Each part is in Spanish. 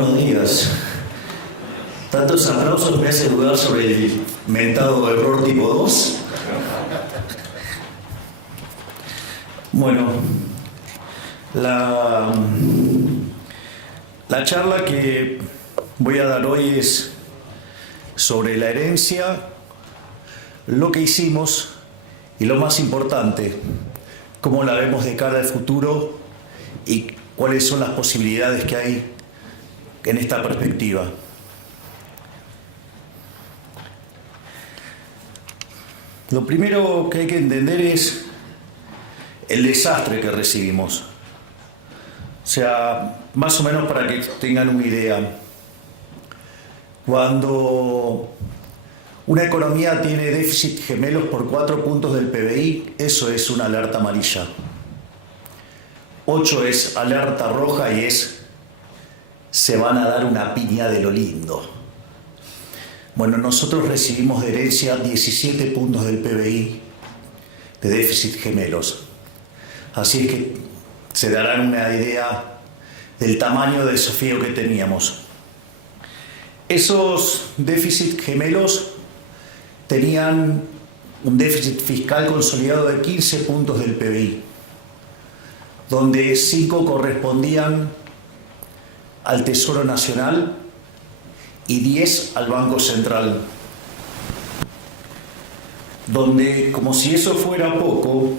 Buenos días. Tantos aplausos me hacen dudar sobre el mentado error tipo 2. Bueno, la charla que voy a dar hoy es sobre la herencia, lo que hicimos y lo más importante, cómo la vemos de cara al futuro y cuáles son las posibilidades que hay en esta perspectiva. Lo primero que hay que entender es el desastre que recibimos. O sea, más o menos para que tengan una idea. Cuando una economía tiene déficit gemelos por 4 puntos del PBI, eso es una alerta amarilla. 8 es alerta roja y se van a dar una piña de lo lindo. Bueno, nosotros recibimos de herencia 17 puntos del PBI de déficit gemelos. Así es que se darán una idea del tamaño de desafío que teníamos. Esos déficit gemelos tenían un déficit fiscal consolidado de 15 puntos del PBI, donde 5 correspondían al Tesoro Nacional y 10 al Banco Central, donde, como si eso fuera poco,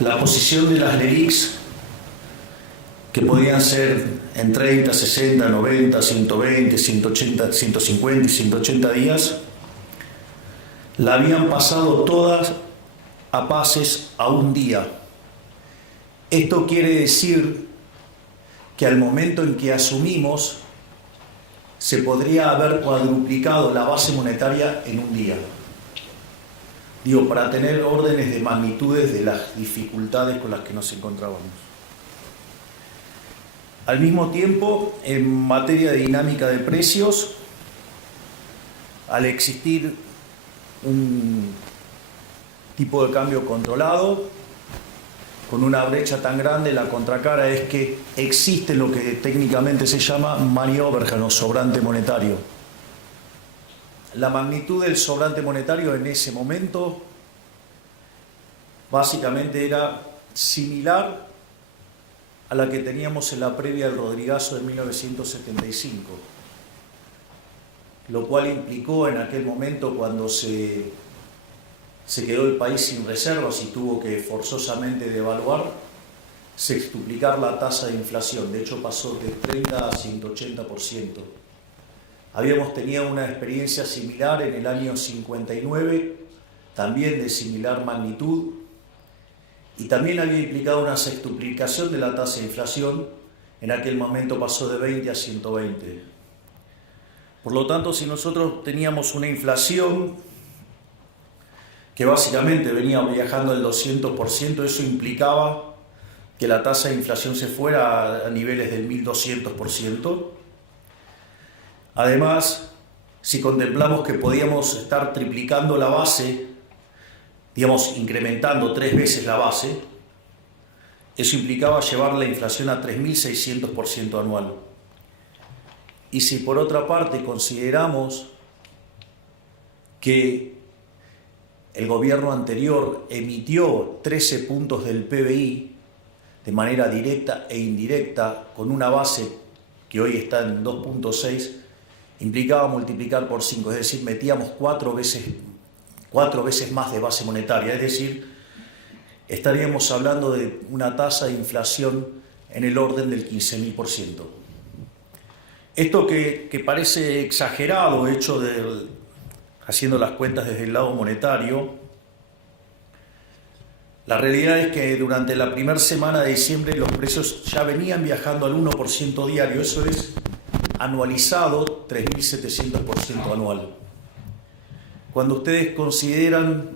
la posición de las LELIQs, que podían ser en 30, 60, 90, 120, 180, 150 y 180 días, la habían pasado todas a pases a un día. Esto quiere decir que al momento en que asumimos, se podría haber cuadruplicado la base monetaria en un día. Digo, para tener órdenes de magnitudes de las dificultades con las que nos encontrábamos. Al mismo tiempo, en materia de dinámica de precios, al existir un tipo de cambio controlado, con una brecha tan grande, la contracara es que existe lo que técnicamente se llama money overhang o sobrante monetario. La magnitud del sobrante monetario en ese momento básicamente era similar a la que teníamos en la previa del Rodrigazo de 1975, lo cual implicó en aquel momento, cuando se quedó el país sin reservas y tuvo que forzosamente devaluar, sextuplicar la tasa de inflación. De hecho, pasó de 30 a 180%. Habíamos tenido una experiencia similar en el año 59, también de similar magnitud, y también había implicado una sextuplicación de la tasa de inflación. En aquel momento pasó de 20 a 120. Por lo tanto, si nosotros teníamos una inflación que básicamente venía viajando al 200%, eso implicaba que la tasa de inflación se fuera a niveles del 1200%. Además, si contemplamos que podíamos estar triplicando la base, digamos, incrementando 3 veces la base, eso implicaba llevar la inflación a 3600% anual. Y si por otra parte consideramos que el gobierno anterior emitió 13 puntos del PBI de manera directa e indirecta, con una base que hoy está en 2.6, implicaba multiplicar por 5, es decir, metíamos 4 veces más de base monetaria, es decir, estaríamos hablando de una tasa de inflación en el orden del 15.000%. Esto que parece exagerado, hecho haciendo las cuentas desde el lado monetario, la realidad es que durante la primera semana de diciembre los precios ya venían viajando al 1% diario, eso es anualizado 3.700% anual. Cuando ustedes consideran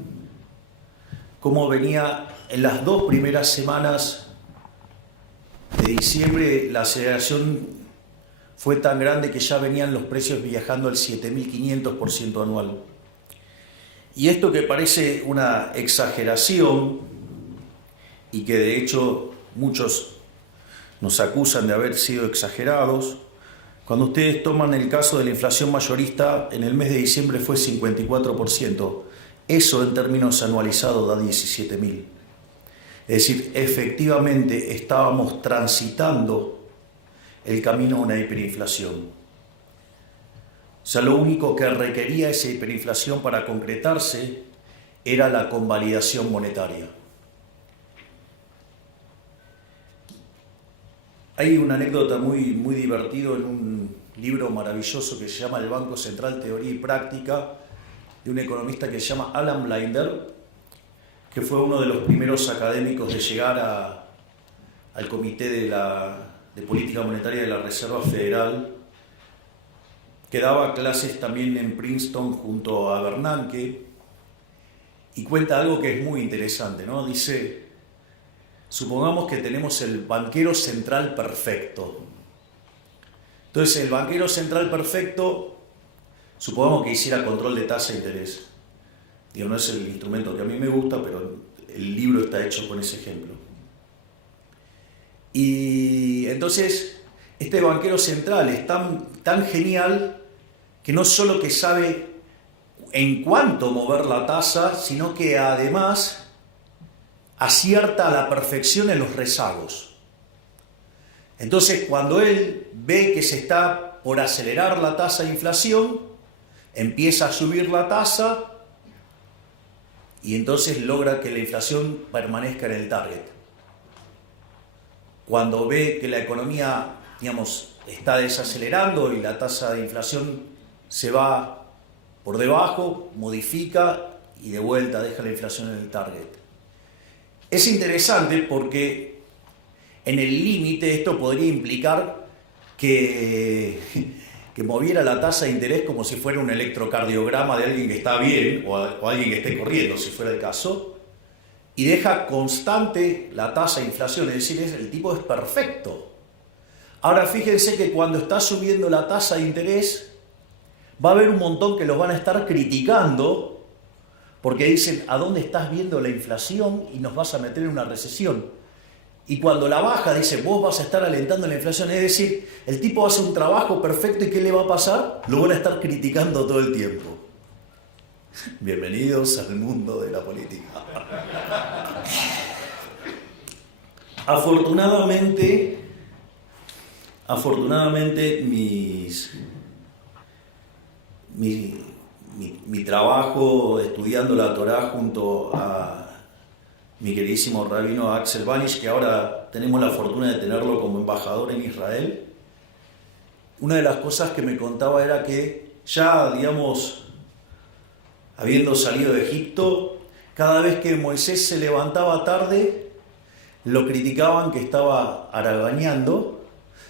cómo venía en las 2 primeras semanas de diciembre, la aceleración fue tan grande que ya venían los precios viajando al 7.500% anual. Y esto, que parece una exageración y que de hecho muchos nos acusan de haber sido exagerados, Cuando ustedes toman el caso de la inflación mayorista, en el mes de diciembre fue 54%. Eso en términos anualizados da 17.000. Es decir, efectivamente estábamos transitando el camino a una hiperinflación. O sea, lo único que requería esa hiperinflación para concretarse era la convalidación monetaria. Hay una anécdota muy divertida en un libro maravilloso que se llama El Banco Central, Teoría y Práctica, de un economista que se llama Alan Blinder, que fue uno de los primeros académicos de llegar al Comité de Política Monetaria de la Reserva Federal, que daba clases también en Princeton junto a Bernanke, y cuenta algo que es muy interesante, ¿no? Dice, supongamos que tenemos el banquero central perfecto. Entonces, el banquero central perfecto, supongamos que hiciera control de tasa de interés. Digo, no es el instrumento que a mí me gusta, pero el libro está hecho con ese ejemplo. Y entonces, este banquero central es tan genial que no solo que sabe en cuánto mover la tasa, sino que además acierta a la perfección en los rezagos. Entonces, cuando él ve que se está por acelerar la tasa de inflación, empieza a subir la tasa y entonces logra que la inflación permanezca en el target. Cuando ve que la economía, digamos, está desacelerando y la tasa de inflación se va por debajo, modifica y de vuelta deja la inflación en el target. Es interesante porque en el límite esto podría implicar que moviera la tasa de interés como si fuera un electrocardiograma de alguien que está bien o alguien que esté corriendo, si fuera el caso, y deja constante la tasa de inflación, es decir, el tipo es perfecto. Ahora fíjense que cuando está subiendo la tasa de interés, va a haber un montón que los van a estar criticando porque dicen, ¿a dónde estás viendo la inflación y nos vas a meter en una recesión? Y cuando la baja, dice, vos vas a estar alentando la inflación. Es decir, el tipo hace un trabajo perfecto y ¿qué le va a pasar? Lo van a estar criticando todo el tiempo. Bienvenidos al mundo de la política. Afortunadamente mi trabajo estudiando la Torá junto a mi queridísimo rabino Axel Banish, que ahora tenemos la fortuna de tenerlo como embajador en Israel, una de las cosas que me contaba era que ya, digamos, habiendo salido de Egipto, cada vez que Moisés se levantaba tarde, lo criticaban que estaba haraganeando.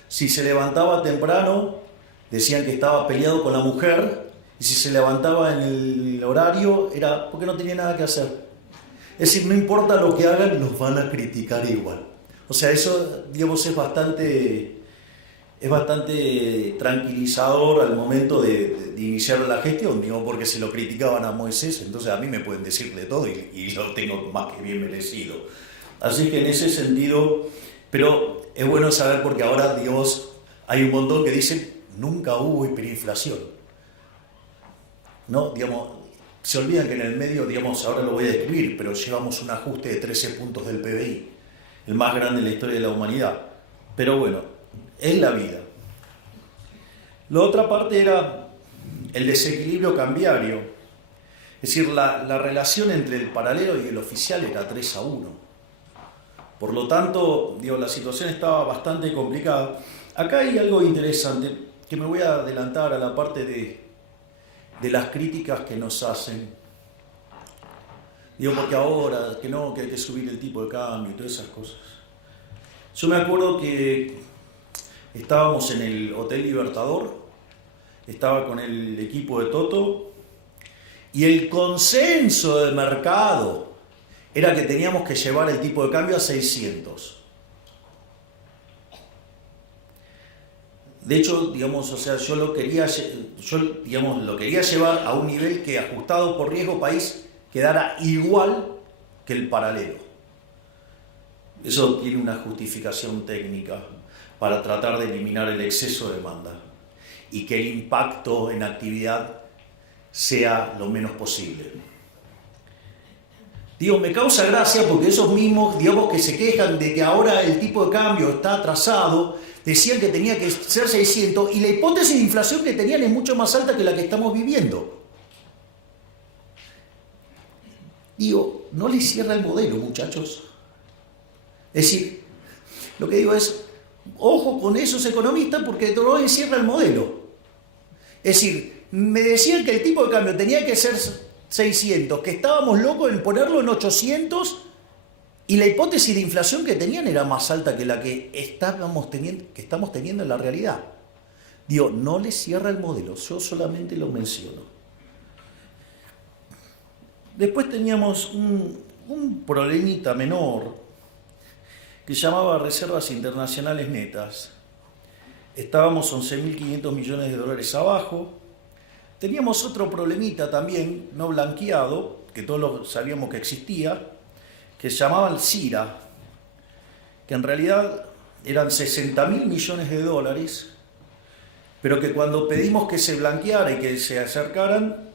Si se levantaba temprano, decían que estaba peleado con la mujer, y si se levantaba en el horario, era porque no tenía nada que hacer. Es decir, no importa lo que hagan, nos van a criticar igual. O sea, eso, digamos, es bastante tranquilizador al momento de iniciar la gestión, digo, porque se lo criticaban a Moisés, entonces a mí me pueden decir de todo y lo tengo más que bien merecido. Así que en ese sentido, pero es bueno saber porque ahora, digamos, hay un montón que dicen, nunca hubo hiperinflación. ¿No? Digamos, se olvidan que en el medio, digamos, ahora lo voy a describir, pero llevamos un ajuste de 13 puntos del PBI, el más grande en la historia de la humanidad. Pero bueno, es la vida. La otra parte era el desequilibrio cambiario. Es decir, la relación entre el paralelo y el oficial era 3-1. Por lo tanto, digo, la situación estaba bastante complicada. Acá hay algo interesante, que me voy a adelantar a la parte de las críticas que nos hacen. Digo, porque ahora, que no, que hay que subir el tipo de cambio y todas esas cosas. Yo me acuerdo que estábamos en el Hotel Libertador, estaba con el equipo de Toto, y el consenso del mercado era que teníamos que llevar el tipo de cambio a 600. De hecho, digamos, o sea, yo lo quería llevar a un nivel que, ajustado por riesgo país, quedara igual que el paralelo. Eso tiene una justificación técnica para tratar de eliminar el exceso de demanda. y que el impacto en actividad sea lo menos posible. Digo, me causa gracia porque esos mismos, digamos, que se quejan de que ahora el tipo de cambio está atrasado, decían que tenía que ser 600 y la hipótesis de inflación que tenían es mucho más alta que la que estamos viviendo. Digo, no les cierra el modelo, muchachos. Es decir, lo que digo es, ojo con esos economistas porque no les cierra el modelo. Es decir, me decían que el tipo de cambio tenía que ser 600, que estábamos locos en ponerlo en 800 y la hipótesis de inflación que tenían era más alta que la que estamos teniendo en la realidad. Digo, no les cierra el modelo, yo solamente lo menciono. Después teníamos un problemita menor que se llamaba reservas internacionales netas. Estábamos 11.500 millones de dólares abajo. Teníamos otro problemita también, no blanqueado, que todos sabíamos que existía, que se llamaba el CIRA, que en realidad eran 60.000 millones de dólares, pero que cuando pedimos que se blanqueara y que se acercaran,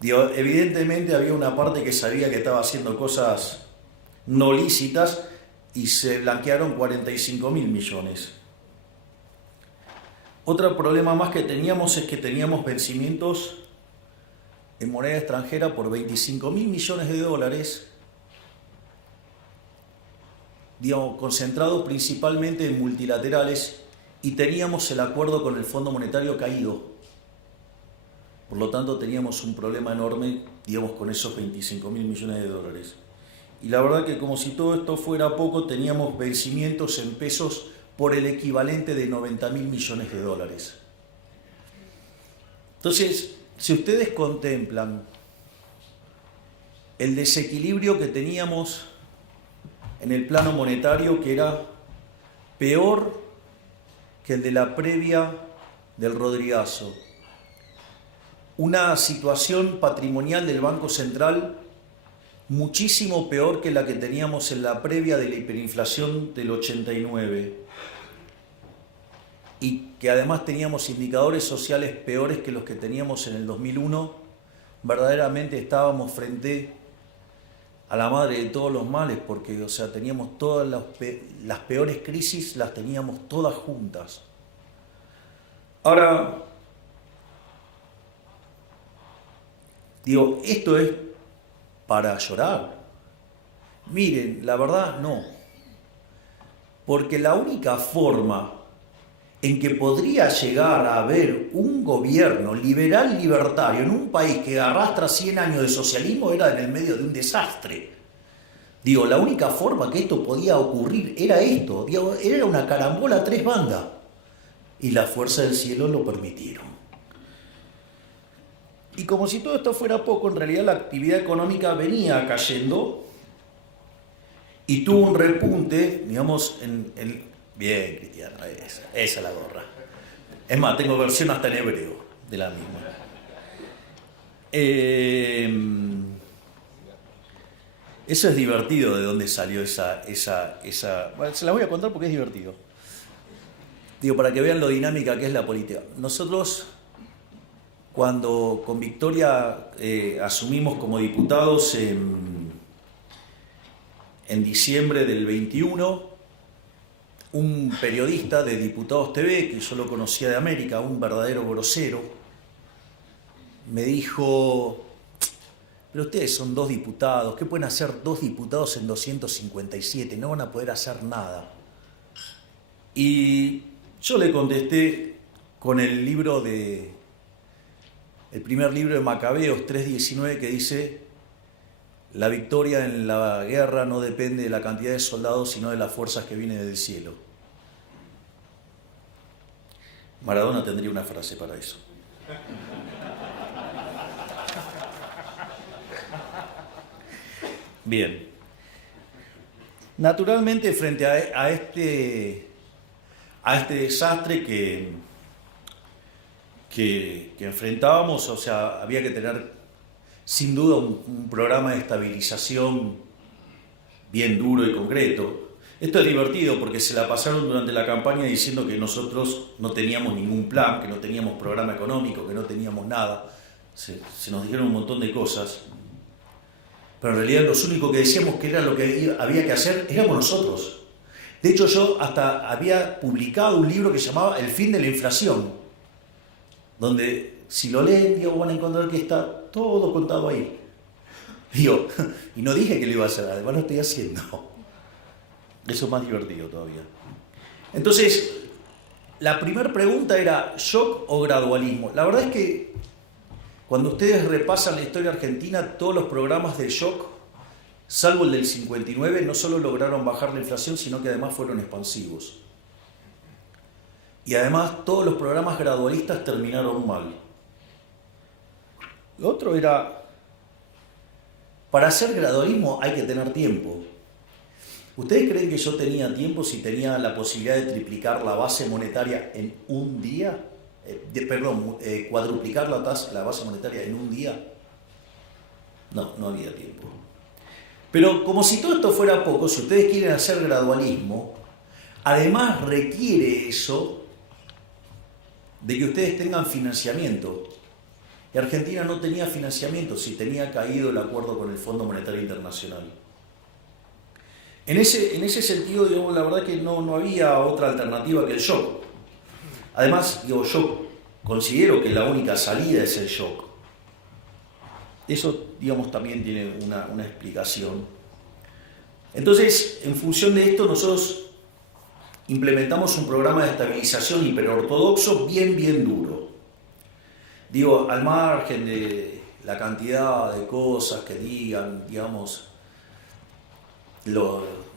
evidentemente había una parte que sabía que estaba haciendo cosas no lícitas y se blanquearon 45.000 millones. Otro problema más que teníamos es que teníamos vencimientos en moneda extranjera por 25.000 millones de dólares, concentrados principalmente en multilaterales, y teníamos el acuerdo con el Fondo Monetario caído. Por lo tanto, teníamos un problema enorme, con esos 25.000 millones de dólares. Y la verdad que como si todo esto fuera poco, teníamos vencimientos en pesos por el equivalente de 90.000 millones de dólares. Entonces, si ustedes contemplan el desequilibrio que teníamos en el plano monetario, que era peor que el de la previa del Rodrigazo, una situación patrimonial del Banco Central muchísimo peor que la que teníamos en la previa de la hiperinflación del 89, y que además teníamos indicadores sociales peores que los que teníamos en el 2001, verdaderamente estábamos frente a la madre de todos los males, porque teníamos todas las peores crisis, las teníamos todas juntas. Ahora, esto es para llorar. Miren, la verdad no. Porque la única forma en que podría llegar a haber un gobierno liberal libertario en un país que arrastra 100 años de socialismo era en el medio de un desastre. La única forma que esto podía ocurrir era esto. Era una carambola a 3 bandas. Y la fuerza del cielo lo permitieron. Y como si todo esto fuera poco, en realidad la actividad económica venía cayendo y tuvo un repunte, en el... Bien, Cristiano, esa es la gorra. Es más, tengo versión hasta en hebreo de la misma. Eso es divertido, de dónde salió esa... Bueno, se la voy a contar porque es divertido. Para que vean lo dinámica que es la política. Nosotros, cuando con Victoria asumimos como diputados en diciembre del 21, un periodista de Diputados TV, que yo lo conocía de América, un verdadero grosero, me dijo: pero ustedes son 2 diputados, ¿qué pueden hacer 2 diputados en 257? No van a poder hacer nada. Y yo le contesté con el primer libro de Macabeos 3:19, que dice: la victoria en la guerra no depende de la cantidad de soldados, sino de las fuerzas que vienen del cielo. Maradona tendría una frase para eso. Bien. Naturalmente, frente a este desastre que enfrentábamos, había que tener sin duda un programa de estabilización bien duro y concreto. Es Esto es divertido porque se la pasaron durante la campaña diciendo que nosotros no teníamos ningún plan, que no teníamos programa económico, que no teníamos nada. Se nos dijeron un montón de cosas. Pero en realidad los únicos que decíamos que era lo que había que hacer éramos nosotros. De hecho, yo hasta había publicado un libro que se llamaba El fin de la inflación, donde si lo leen, digo, van a encontrar que está todo contado ahí. Digo, y no dije que lo iba a hacer, además lo estoy haciendo. Eso es más divertido todavía. Entonces, la primera pregunta era, ¿shock o gradualismo? La verdad es que cuando ustedes repasan la historia argentina, todos los programas de shock, salvo el del 59, no solo lograron bajar la inflación, sino que además fueron expansivos. Y además todos los programas gradualistas terminaron mal. Lo otro era, para hacer gradualismo hay que tener tiempo. ¿Ustedes creen que yo tenía tiempo si tenía la posibilidad de triplicar la base monetaria en un día? Cuadruplicar la base monetaria en un día. No había tiempo. Pero como si todo esto fuera poco, si ustedes quieren hacer gradualismo, además requiere eso de que ustedes tengan financiamiento. Y Argentina no tenía financiamiento si tenía caído el acuerdo con el Fondo Monetario Internacional. En ese sentido, digamos, la verdad que no había otra alternativa que el shock. Además, yo considero que la única salida es el shock. Eso, digamos, también tiene una explicación. Entonces, en función de esto, nosotros implementamos un programa de estabilización hiperortodoxo bien duro. Digo, al margen de la cantidad de cosas que digan, digamos,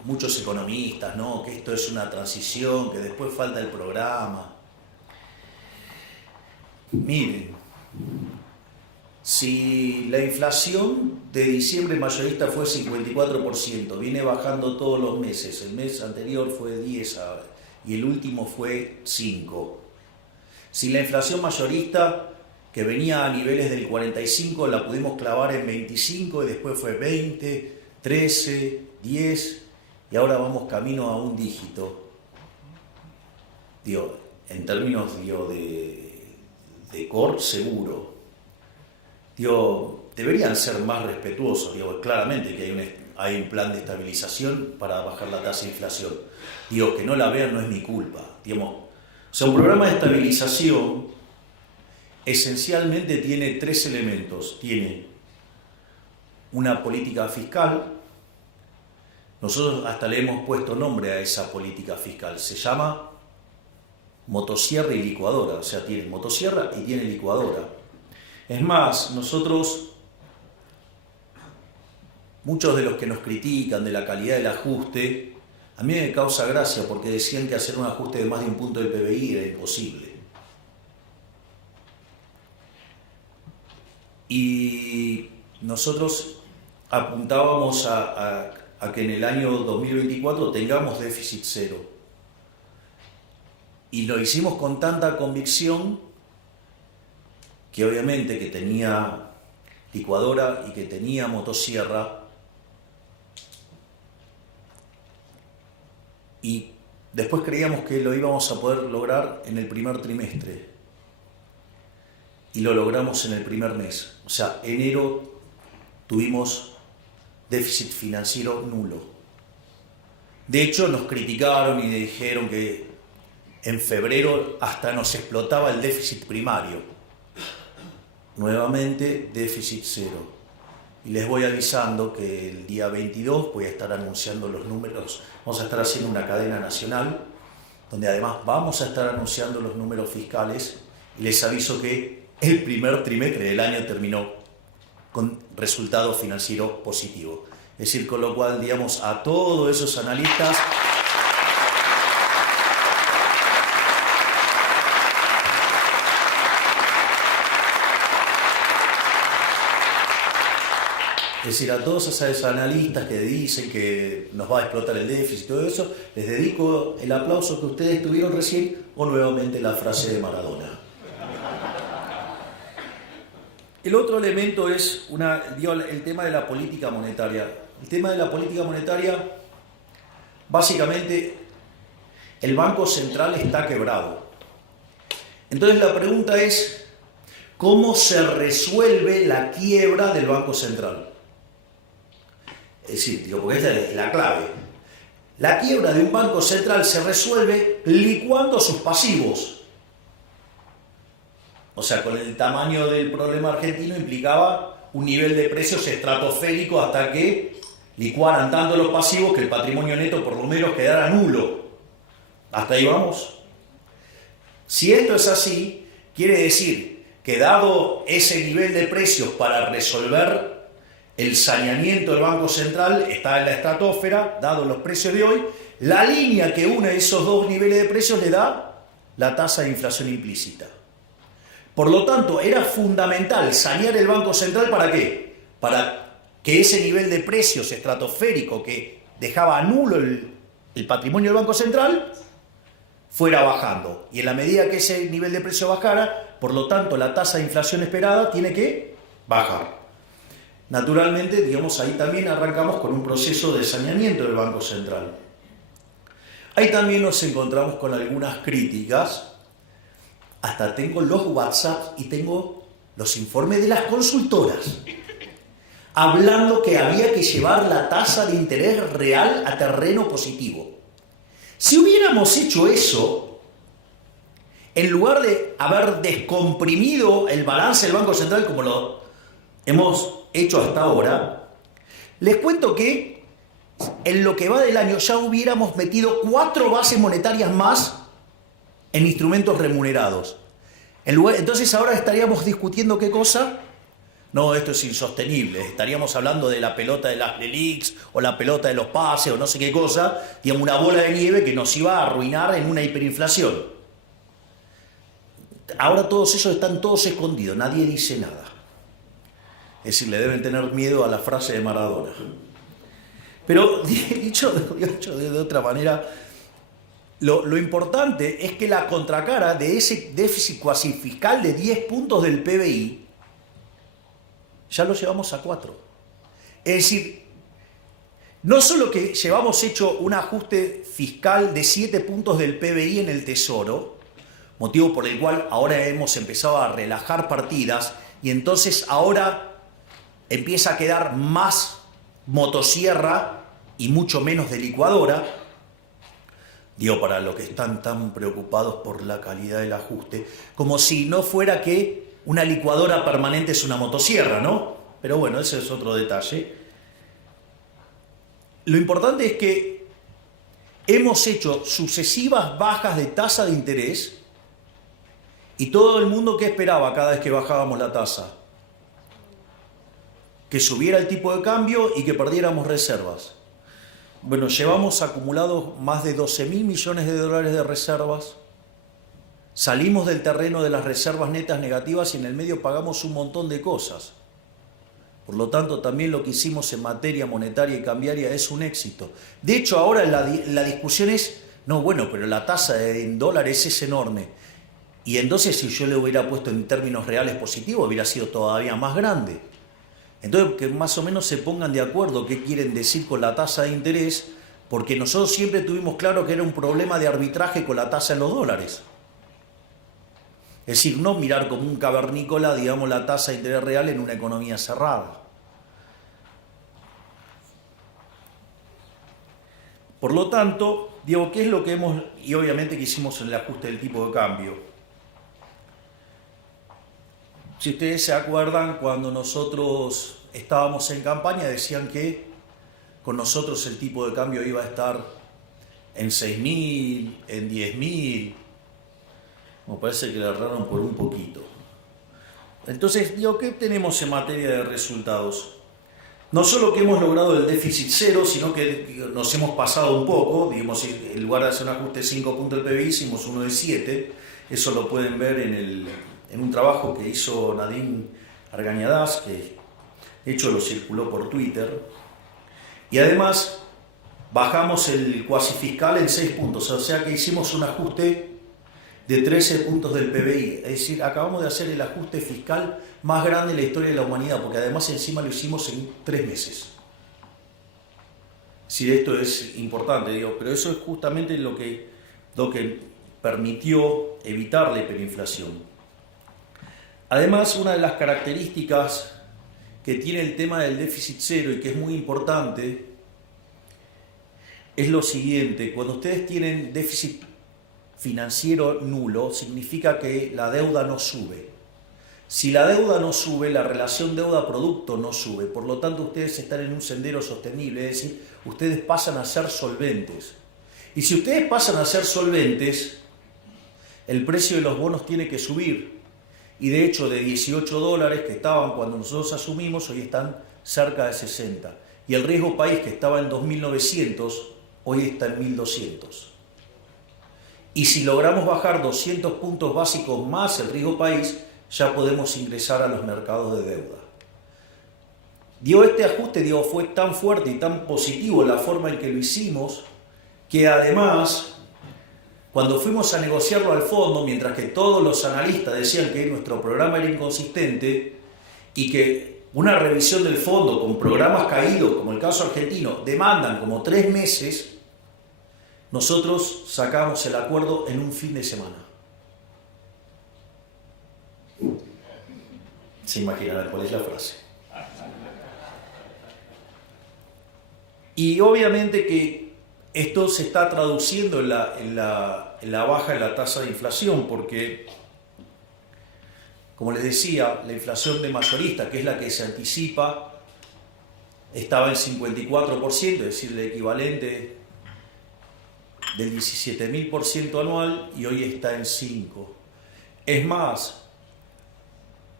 muchos economistas, ¿no? Que esto es una transición, que después falta el programa. Miren, si la inflación de diciembre mayorista fue 54%, viene bajando todos los meses, el mes anterior fue 10 y el último fue 5. Si la inflación mayorista, que venía a niveles del 45, la pudimos clavar en 25 y después fue 20, 13, 10 y ahora vamos camino a un dígito. Digo, en términos de core seguro. Digo, deberían ser más respetuosos. Digo, claramente que hay un plan de estabilización para bajar la tasa de inflación. Digo, que no la vean no es mi culpa. Digamos, o sea, un programa de estabilización esencialmente tiene 3 elementos. Tiene una política fiscal. Nosotros hasta le hemos puesto nombre a esa política fiscal. Se llama motosierra y licuadora. O sea, tiene motosierra y tiene licuadora. Es más, muchos de los que nos critican de la calidad del ajuste, a mí me causa gracia porque decían que hacer un ajuste de más de un punto del PBI era imposible. Y nosotros apuntábamos a que en el año 2024 tengamos déficit cero. Y lo hicimos con tanta convicción que obviamente que tenía licuadora y que tenía motosierra. Y después creíamos que lo íbamos a poder lograr en el primer trimestre. Y lo logramos en el primer mes. O sea, enero tuvimos déficit financiero nulo. De hecho, nos criticaron y dijeron que en febrero hasta nos explotaba el déficit primario. Nuevamente, déficit cero. Y les voy avisando que el día 22 voy a estar anunciando los números. Vamos a estar haciendo una cadena nacional, donde además vamos a estar anunciando los números fiscales. Y les aviso que el primer trimestre del año terminó con resultado financiero positivo. Es decir, con lo cual, digamos, a todos esos analistas es decir, a todos esos analistas que dicen que nos va a explotar el déficit y todo eso, les dedico el aplauso que ustedes tuvieron recién o nuevamente la frase de Maradona. El otro elemento es el tema de la política monetaria. El tema de la política monetaria, Básicamente, el Banco Central está quebrado. Entonces la pregunta es, ¿cómo se resuelve la quiebra del Banco Central? Es decir, porque esta es la clave. La quiebra de un banco central se resuelve licuando sus pasivos. O sea, con el tamaño del problema argentino implicaba un nivel de precios estratosférico hasta que licuaran tanto los pasivos que el patrimonio neto por lo menos quedara nulo. ¿Hasta ahí vamos? Si esto es así, quiere decir que dado ese nivel de precios para resolver el saneamiento del Banco Central está en la estratosfera, dado los precios de hoy, la línea que une esos dos niveles de precios le da la tasa de inflación implícita. Por lo tanto, era fundamental sanear el Banco Central, ¿para qué? Para que ese nivel de precios estratosférico que dejaba nulo el patrimonio del Banco Central fuera bajando. Y en la medida que ese nivel de precio bajara, por lo tanto, la tasa de inflación esperada tiene que bajar. Naturalmente, digamos, ahí también arrancamos con un proceso de saneamiento del Banco Central. Ahí también nos encontramos con algunas críticas. Hasta tengo los WhatsApp y tengo los informes de las consultoras hablando que había que llevar la tasa de interés real a terreno positivo. Si hubiéramos hecho eso, en lugar de haber descomprimido el balance del Banco Central como lo hemos hecho hasta ahora, les cuento que en lo que va del año ya hubiéramos metido 4 bases monetarias más en instrumentos remunerados. Entonces ahora estaríamos discutiendo ¿qué cosa? No, esto es insostenible. Estaríamos hablando de la pelota de las LELIQs o la pelota de los pases o no sé qué cosa, digamos una bola de nieve que nos iba a arruinar en una hiperinflación. Ahora todos esos están todos escondidos, nadie dice nada. Es decir, le deben tener miedo a la frase de Maradona. Pero dicho de otra manera, lo importante es que la contracara de ese déficit cuasi fiscal de 10 puntos del PBI ya lo llevamos a 4. Es decir, no solo que llevamos hecho un ajuste fiscal de 7 puntos del PBI en el Tesoro, motivo por el cual ahora hemos empezado a relajar partidas y entonces ahora empieza a quedar más motosierra y mucho menos de licuadora. Digo, para los que están tan preocupados por la calidad del ajuste, como si no fuera que una licuadora permanente es una motosierra, ¿no? Pero bueno, ese es otro detalle. Lo importante es que hemos hecho sucesivas bajas de tasa de interés y todo el mundo, ¿qué esperaba cada vez que bajábamos la tasa? Que subiera el tipo de cambio y que perdiéramos reservas. Bueno, llevamos acumulados más de 12.000 millones de dólares de reservas. Salimos del terreno de las reservas netas negativas y en el medio pagamos un montón de cosas. Por lo tanto, también lo que hicimos en materia monetaria y cambiaria es un éxito. De hecho, ahora la discusión es, no, bueno, pero la tasa en dólares es enorme. Y entonces, si yo le hubiera puesto en términos reales positivos, hubiera sido todavía más grande. Entonces, que más o menos se pongan de acuerdo qué quieren decir con la tasa de interés, porque nosotros siempre tuvimos claro que era un problema de arbitraje con la tasa en los dólares. Es decir, no mirar como un cavernícola, digamos, la tasa de interés real en una economía cerrada. Por lo tanto, digo, ¿qué es lo que hemos, y obviamente que hicimos en el ajuste del tipo de cambio? Si ustedes se acuerdan, cuando nosotros estábamos en campaña, decían que con nosotros el tipo de cambio iba a estar en 6.000, en 10.000. Me parece que le erraron por un poquito. Entonces, digo, ¿qué tenemos en materia de resultados? No solo que hemos logrado el déficit cero, sino que nos hemos pasado un poco. Digamos, en lugar de hacer un ajuste de 5 puntos del PBI, hicimos uno de 7. Eso lo pueden ver en un trabajo que hizo Nadine Argañadás, que de hecho lo circuló por Twitter. Y además, bajamos el cuasi fiscal en 6 puntos. O sea que hicimos un ajuste de 13 puntos del PBI, es decir, acabamos de hacer el ajuste fiscal más grande en la historia de la humanidad, porque además encima lo hicimos en 3 meses. Sí, esto es importante, digo, pero eso es justamente lo que permitió evitar la hiperinflación. Además, una de las características que tiene el tema del déficit cero y que es muy importante es lo siguiente: cuando ustedes tienen déficit financiero nulo, significa que la deuda no sube. Si la deuda no sube, la relación deuda-producto no sube. Por lo tanto, ustedes están en un sendero sostenible, es decir, ustedes pasan a ser solventes. Y si ustedes pasan a ser solventes, el precio de los bonos tiene que subir. Y de hecho, de $18 que estaban cuando nosotros asumimos, hoy están cerca de 60. Y el riesgo país, que estaba en 2.900, hoy está en 1.200. Y si logramos bajar 200 puntos básicos más el riesgo país, ya podemos ingresar a los mercados de deuda. Este ajuste fue tan fuerte y tan positivo la forma en que lo hicimos, que además, cuando fuimos a negociarlo al fondo, mientras que todos los analistas decían que nuestro programa era inconsistente y que una revisión del fondo con programas caídos, como el caso argentino, demandan como 3 meses, nosotros sacamos el acuerdo en un fin de semana. Se imaginarán cuál es la frase. Y obviamente que esto se está traduciendo en la baja de la tasa de inflación, porque, como les decía, la inflación de mayorista, que es la que se anticipa, estaba en 54%, es decir, el equivalente del 17.000% anual, y hoy está en 5%. Es más,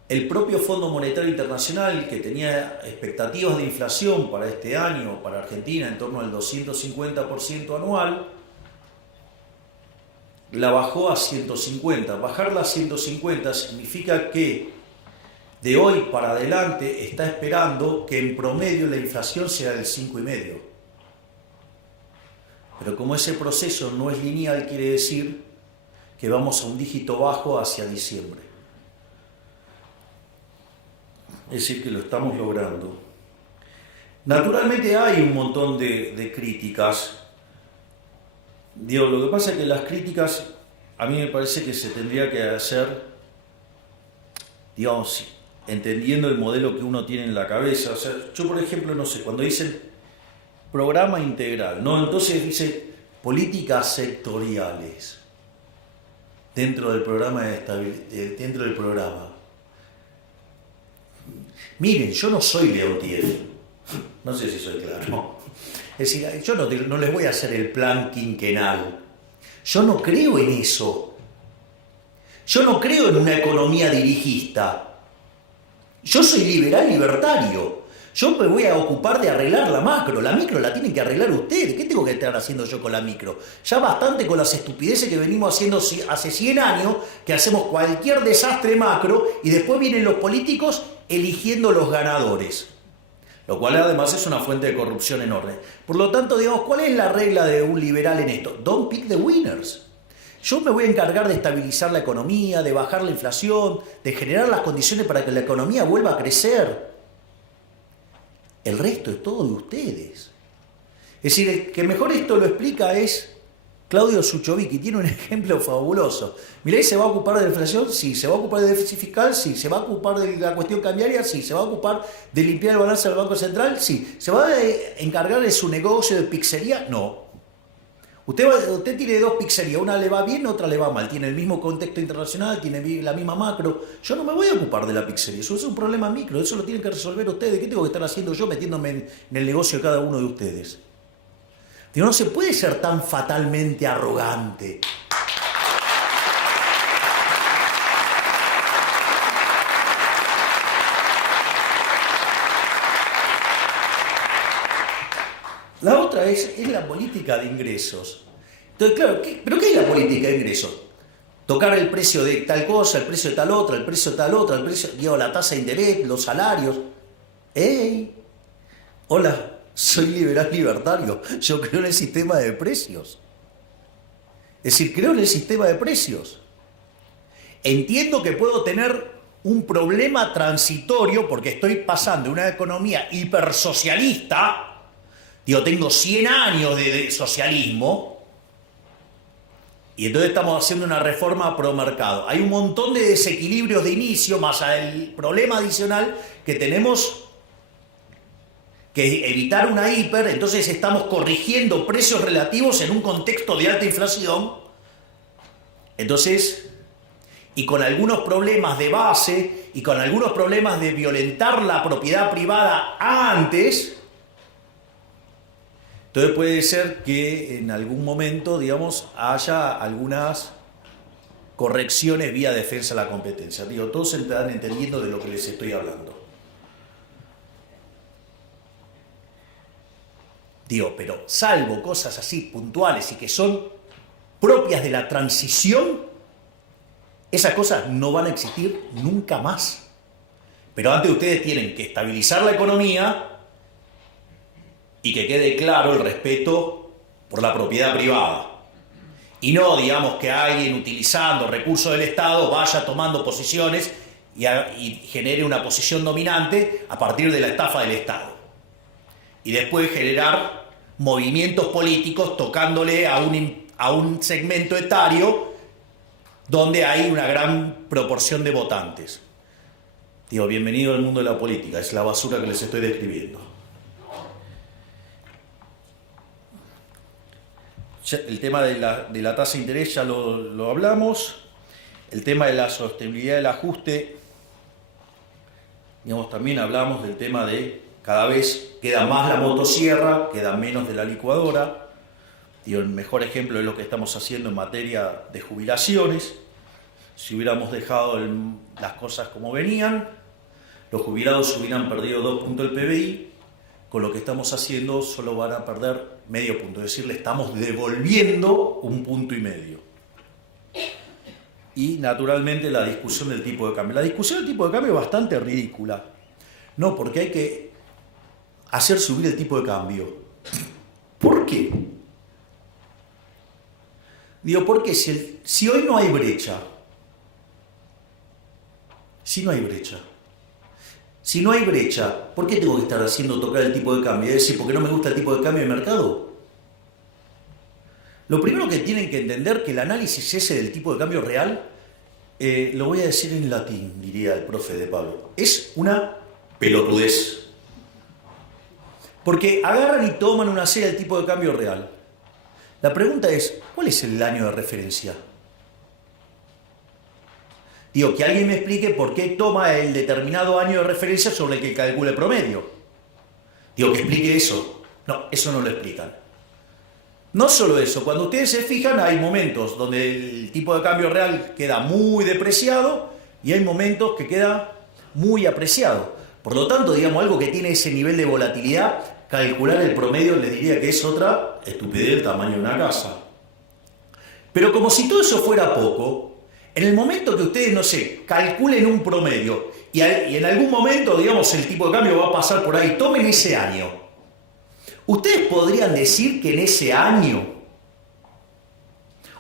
el propio Fondo Monetario Internacional, que tenía expectativas de inflación para este año, para Argentina, en torno al 250% anual, la bajó a 150. Bajarla a 150 significa que de hoy para adelante está esperando que en promedio la inflación sea del 5,5. Pero como ese proceso no es lineal, quiere decir que vamos a un dígito bajo hacia diciembre. Es decir, que lo estamos logrando. Naturalmente hay un montón de críticas. Lo que pasa es que las críticas, a mí me parece que se tendría que hacer, entendiendo el modelo que uno tiene en la cabeza. O sea, yo, por ejemplo, no sé, cuando dicen programa integral, ¿no? Entonces dice políticas sectoriales dentro del programa dentro del programa. Miren, yo no soy Leontiev, no sé si soy claro. Es decir, yo no les voy a hacer el plan quinquenal. Yo no creo en eso. Yo no creo en una economía dirigista. Yo soy liberal libertario. Yo me voy a ocupar de arreglar la macro. La micro la tienen que arreglar ustedes. ¿Qué tengo que estar haciendo yo con la micro? Ya bastante con las estupideces que venimos haciendo hace 100 años, que hacemos cualquier desastre macro y después vienen los políticos eligiendo los ganadores. Lo cual además es una fuente de corrupción enorme. Por lo tanto, ¿cuál es la regla de un liberal en esto? Don't pick the winners. Yo me voy a encargar de estabilizar la economía, de bajar la inflación, de generar las condiciones para que la economía vuelva a crecer. El resto es todo de ustedes. Es decir, el que mejor esto lo explica es Claudio Suchovicki. Tiene un ejemplo fabuloso. Milei se va a ocupar de la inflación, sí. Se va a ocupar del déficit fiscal, sí. Se va a ocupar de la cuestión cambiaria, sí. Se va a ocupar de limpiar el balance del Banco Central, sí. ¿Se va a encargar de su negocio de pizzería? No. Usted tiene 2 pizzerías, una le va bien, otra le va mal. Tiene el mismo contexto internacional, tiene la misma macro. Yo no me voy a ocupar de la pizzería, eso es un problema micro, eso lo tienen que resolver ustedes. ¿Qué tengo que estar haciendo yo metiéndome en el negocio de cada uno de ustedes? No se puede ser tan fatalmente arrogante. La otra es la política de ingresos. Entonces, claro, ¿pero qué es la política de ingresos? Tocar el precio de tal cosa, el precio de tal otra, el precio de tal otra, el precio, la tasa de interés, los salarios. ¡Ey! Hola, soy liberal libertario. Yo creo en el sistema de precios. Es decir, creo en el sistema de precios. Entiendo que puedo tener un problema transitorio porque estoy pasando de una economía hipersocialista Digo, tengo 100 años de socialismo y entonces estamos haciendo una reforma pro mercado. Hay un montón de desequilibrios de inicio, más el problema adicional que tenemos que evitar una hiper, entonces estamos corrigiendo precios relativos en un contexto de alta inflación. Entonces, y con algunos problemas de base y con algunos problemas de violentar la propiedad privada antes, entonces puede ser que en algún momento, digamos, haya algunas correcciones vía defensa de la competencia. Digo, todos se están entendiendo de lo que les estoy hablando. Digo, pero salvo cosas así puntuales y que son propias de la transición, esas cosas no van a existir nunca más. Pero antes ustedes tienen que estabilizar la economía y que quede claro el respeto por la propiedad privada. Y no, digamos, que alguien utilizando recursos del Estado vaya tomando posiciones y genere una posición dominante a partir de la estafa del Estado. Y después generar movimientos políticos tocándole a un segmento etario donde hay una gran proporción de votantes. Digo, bienvenido al mundo de la política, es la basura que les estoy describiendo. El tema de la tasa de interés ya lo hablamos. El tema de la sostenibilidad del ajuste, digamos, también hablamos del tema de cada vez queda más la motosierra, queda menos de la licuadora. Digo, el mejor ejemplo es lo que estamos haciendo en materia de jubilaciones. Si hubiéramos dejado las cosas como venían, los jubilados hubieran perdido 2 puntos del PBI. Con lo que estamos haciendo solo van a perder medio punto. Es decir, le estamos devolviendo 1,5 puntos. Y naturalmente la discusión del tipo de cambio. La discusión del tipo de cambio es bastante ridícula. No, porque hay que hacer subir el tipo de cambio. ¿Por qué? Digo, porque si hoy no hay brecha, si no hay brecha, ¿por qué tengo que estar haciendo tocar el tipo de cambio? Es decir, ¿por qué no me gusta el tipo de cambio de mercado? Lo primero que tienen que entender que el análisis ese del tipo de cambio real, lo voy a decir en latín, diría el profe de Pablo, es una pelotudez. Porque agarran y toman una serie del tipo de cambio real. La pregunta es, ¿cuál es el año de referencia? Digo, que alguien me explique por qué toma el determinado año de referencia sobre el que calcula el promedio. Digo, que explique eso. No, eso no lo explican. No solo eso, cuando ustedes se fijan, hay momentos donde el tipo de cambio real queda muy depreciado y hay momentos que queda muy apreciado. Por lo tanto, digamos, algo que tiene ese nivel de volatilidad, calcular el promedio les diría que es otra estupidez del tamaño de una casa. Pero como si todo eso fuera poco, en el momento que ustedes, no sé, calculen un promedio y en algún momento, digamos, el tipo de cambio va a pasar por ahí, tomen ese año. Ustedes podrían decir que en ese año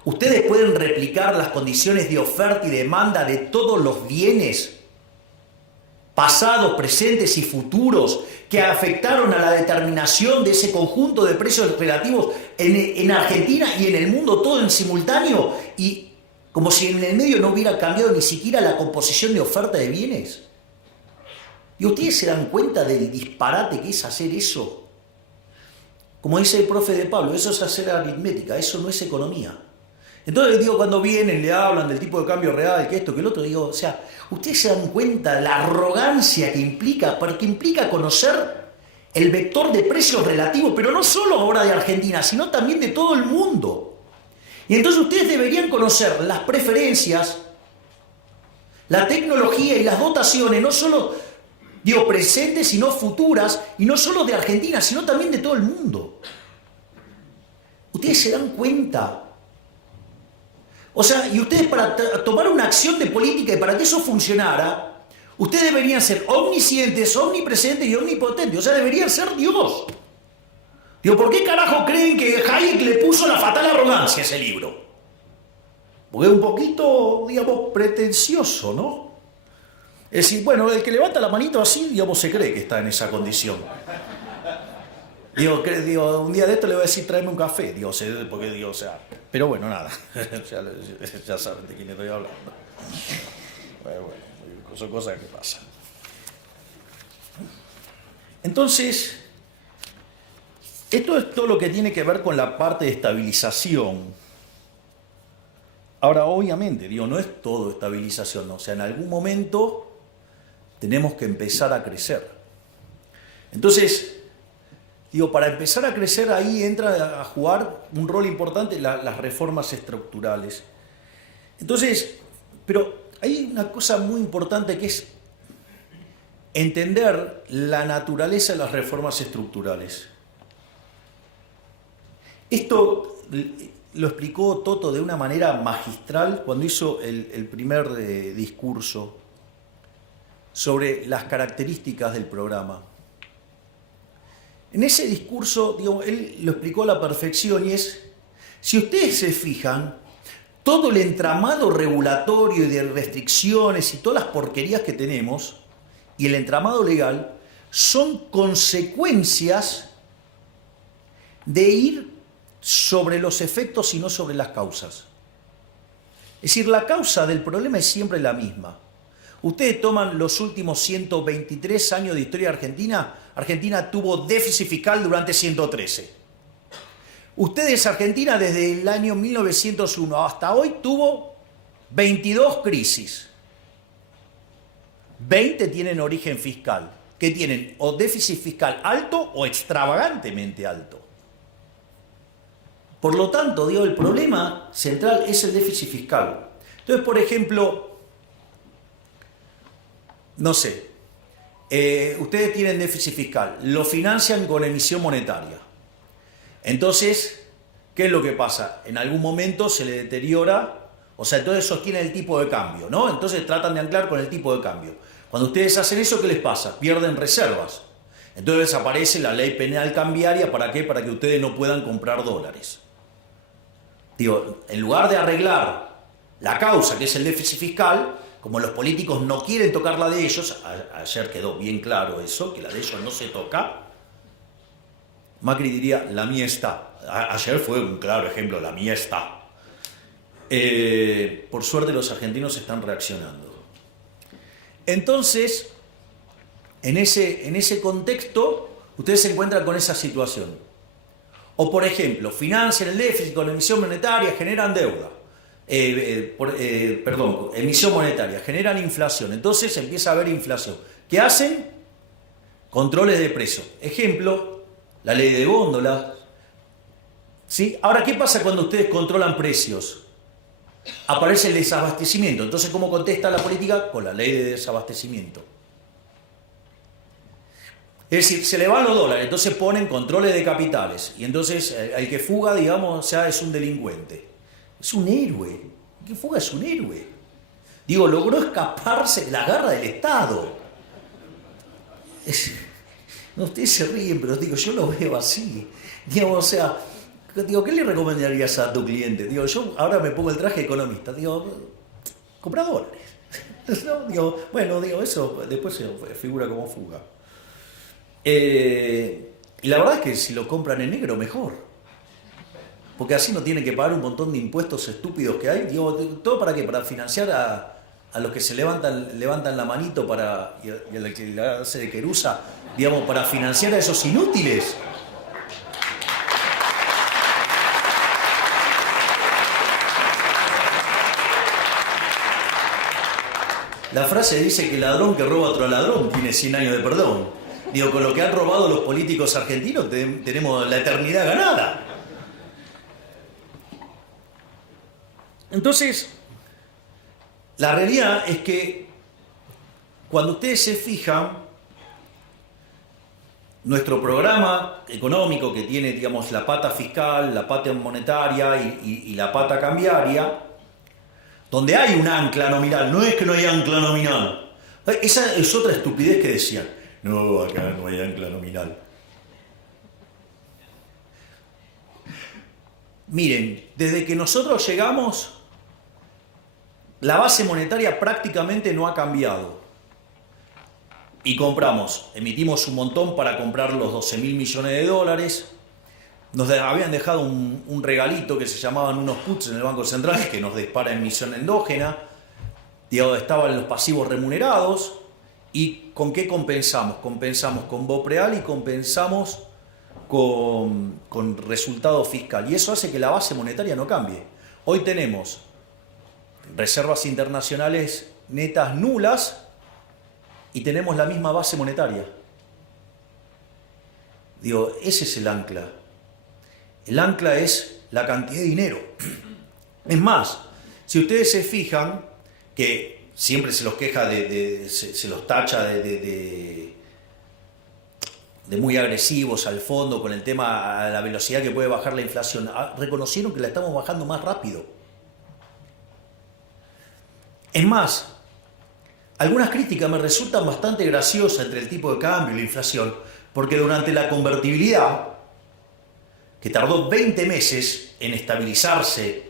ustedes pueden replicar las condiciones de oferta y demanda de todos los bienes pasados, presentes y futuros que afectaron a la determinación de ese conjunto de precios relativos en Argentina y en el mundo todo en simultáneo, y como si en el medio no hubiera cambiado ni siquiera la composición de oferta de bienes. ¿Y ustedes se dan cuenta del disparate que es hacer eso? Como dice el profe de Pablo, eso es hacer aritmética, eso no es economía. Entonces les digo, cuando vienen, le hablan del tipo de cambio real, que esto, que el otro, digo, o sea, ustedes se dan cuenta de la arrogancia que implica, porque implica conocer el vector de precios relativos, pero no solo ahora de Argentina, sino también de todo el mundo. Y entonces ustedes deberían conocer las preferencias, la tecnología y las dotaciones, no solo, digo, presentes, sino futuras, y no solo de Argentina, sino también de todo el mundo. Ustedes se dan cuenta. O sea, y ustedes para tomar una acción de política y para que eso funcionara, ustedes deberían ser omniscientes, omnipresentes y omnipotentes. O sea, deberían ser Dios. Digo, ¿por qué carajo creen que Hayek le puso La fatal arrogancia a ese libro? Porque es un poquito, digamos, pretencioso, ¿no? Es decir, bueno, el que levanta la manito así, digamos, se cree que está en esa condición. Digo, un día de esto le voy a decir tráeme un café, porque digo, o sea, pero bueno, nada, ya saben de quién estoy hablando. Bueno, son cosas que pasan. Entonces, esto es todo lo que tiene que ver con la parte de estabilización. Ahora, obviamente, no es todo estabilización, ¿no? O sea, en algún momento tenemos que empezar a crecer. Entonces, para empezar a crecer ahí entra a jugar un rol importante las reformas estructurales. Entonces, pero hay una cosa muy importante que es entender la naturaleza de las reformas estructurales. Esto lo explicó Toto de una manera magistral cuando hizo el primer discurso sobre las características del programa. En ese discurso, él lo explicó a la perfección y es, si ustedes se fijan, todo el entramado regulatorio y de restricciones y todas las porquerías que tenemos y el entramado legal son consecuencias de ir sobre los efectos y no sobre las causas. Es decir, la causa del problema es siempre la misma. Ustedes toman los últimos 123 años de historia argentina, Argentina tuvo déficit fiscal durante 113. Ustedes, Argentina, desde el año 1901 hasta hoy tuvo 22 crisis. 20 tienen origen fiscal, que tienen o déficit fiscal alto o extravagantemente alto. Por lo tanto, el problema central es el déficit fiscal. Entonces, por ejemplo, no sé, ustedes tienen déficit fiscal, lo financian con emisión monetaria. Entonces, ¿qué es lo que pasa? En algún momento se le deteriora, o sea, entonces sostienen el tipo de cambio, ¿no? Entonces tratan de anclar con el tipo de cambio. Cuando ustedes hacen eso, ¿qué les pasa? Pierden reservas. Entonces aparece la ley penal cambiaria, ¿para qué? Para que ustedes no puedan comprar dólares. En lugar de arreglar la causa, que es el déficit fiscal, como los políticos no quieren tocar la de ellos, ayer quedó bien claro eso, que la de ellos no se toca, Macri diría, la mía está. Ayer fue un claro ejemplo, la mía está. Por suerte los argentinos están reaccionando. Entonces, en ese contexto, ustedes se encuentran con esa situación. O por ejemplo, financian el déficit con emisión monetaria, generan deuda. Emisión monetaria, generan inflación. Entonces empieza a haber inflación. ¿Qué hacen? Controles de precios. Ejemplo, la ley de góndolas. ¿Sí? Ahora, ¿qué pasa cuando ustedes controlan precios? Aparece el desabastecimiento. Entonces, ¿cómo contesta la política? Con la ley de desabastecimiento. Es decir, se le van los dólares, entonces ponen controles de capitales. Y entonces el que fuga, es un delincuente. Es un héroe. El que fuga es un héroe. Logró escaparse de la garra del Estado. No, ustedes se ríen, pero yo lo veo así. ¿Qué le recomendarías a tu cliente? Yo ahora me pongo el traje de economista. Compra dólares. Eso después se figura como fuga. Y la verdad es que si lo compran en negro, mejor. Porque así no tienen que pagar un montón de impuestos estúpidos que hay. ¿Todo para qué? Para financiar a los que se levantan la manito y a la que le hace de querusa, para financiar a esos inútiles. La frase dice que el ladrón que roba a otro ladrón tiene 100 años de perdón. Con lo que han robado los políticos argentinos tenemos la eternidad ganada. Entonces, la realidad es que cuando ustedes se fijan, nuestro programa económico que tiene, la pata fiscal, la pata monetaria y la pata cambiaria, donde hay un ancla nominal, no es que no hay ancla nominal. Esa es otra estupidez que decían. No, acá no hay ancla nominal. Miren, desde que nosotros llegamos, la base monetaria prácticamente no ha cambiado. y compramos, emitimos un montón para comprar los 12.000 millones de dólares. Nos habían dejado un regalito que se llamaban unos puts en el Banco Central que nos dispara emisión endógena. Estaban los pasivos remunerados. ¿Y con qué compensamos? Compensamos con BOPREAL y compensamos con resultado fiscal. Y eso hace que la base monetaria no cambie. Hoy tenemos reservas internacionales netas nulas y tenemos la misma base monetaria. Ese es el ancla. El ancla es la cantidad de dinero. Es más, si ustedes se fijan que siempre se los queja se los tacha de muy agresivos al fondo con el tema a la velocidad que puede bajar la inflación, reconocieron que la estamos bajando más rápido. Es más, algunas críticas me resultan bastante graciosas entre el tipo de cambio y la inflación, porque durante la convertibilidad, que tardó 20 meses en estabilizarse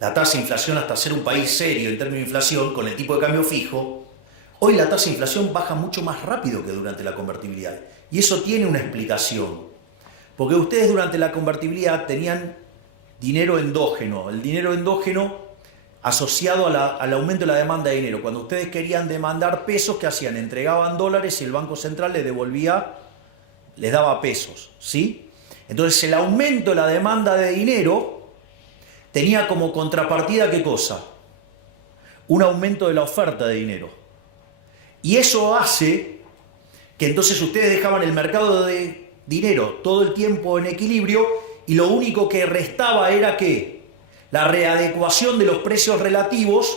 la tasa de inflación hasta ser un país serio en términos de inflación con el tipo de cambio fijo, hoy la tasa de inflación baja mucho más rápido que durante la convertibilidad. Y eso tiene una explicación. Porque ustedes durante la convertibilidad tenían dinero endógeno. El dinero endógeno asociado al aumento de la demanda de dinero. Cuando ustedes querían demandar pesos, ¿qué hacían? Entregaban dólares y el Banco Central les daba pesos, ¿sí? Entonces el aumento de la demanda de dinero tenía como contrapartida, ¿qué cosa? Un aumento de la oferta de dinero. Y eso hace que entonces ustedes dejaban el mercado de dinero todo el tiempo en equilibrio y lo único que restaba era ¿qué? La readecuación de los precios relativos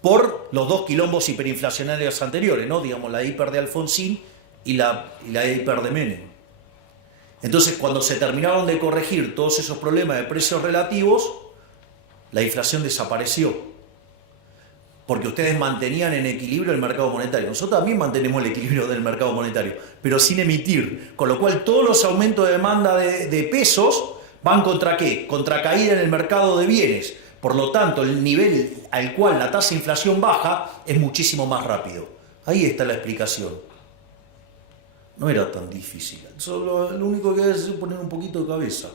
por los dos quilombos hiperinflacionarios anteriores, ¿no? Digamos, la hiper de Alfonsín y la hiper de Menem. Entonces, cuando se terminaron de corregir todos esos problemas de precios relativos, la inflación desapareció. Porque ustedes mantenían en equilibrio el mercado monetario. Nosotros también mantenemos el equilibrio del mercado monetario, pero sin emitir. Con lo cual, todos los aumentos de demanda de pesos van contra ¿qué? Contra caída en el mercado de bienes. Por lo tanto, el nivel al cual la tasa de inflación baja es muchísimo más rápido. Ahí está la explicación. No era tan difícil. Solo lo único que hay es poner un poquito de cabeza.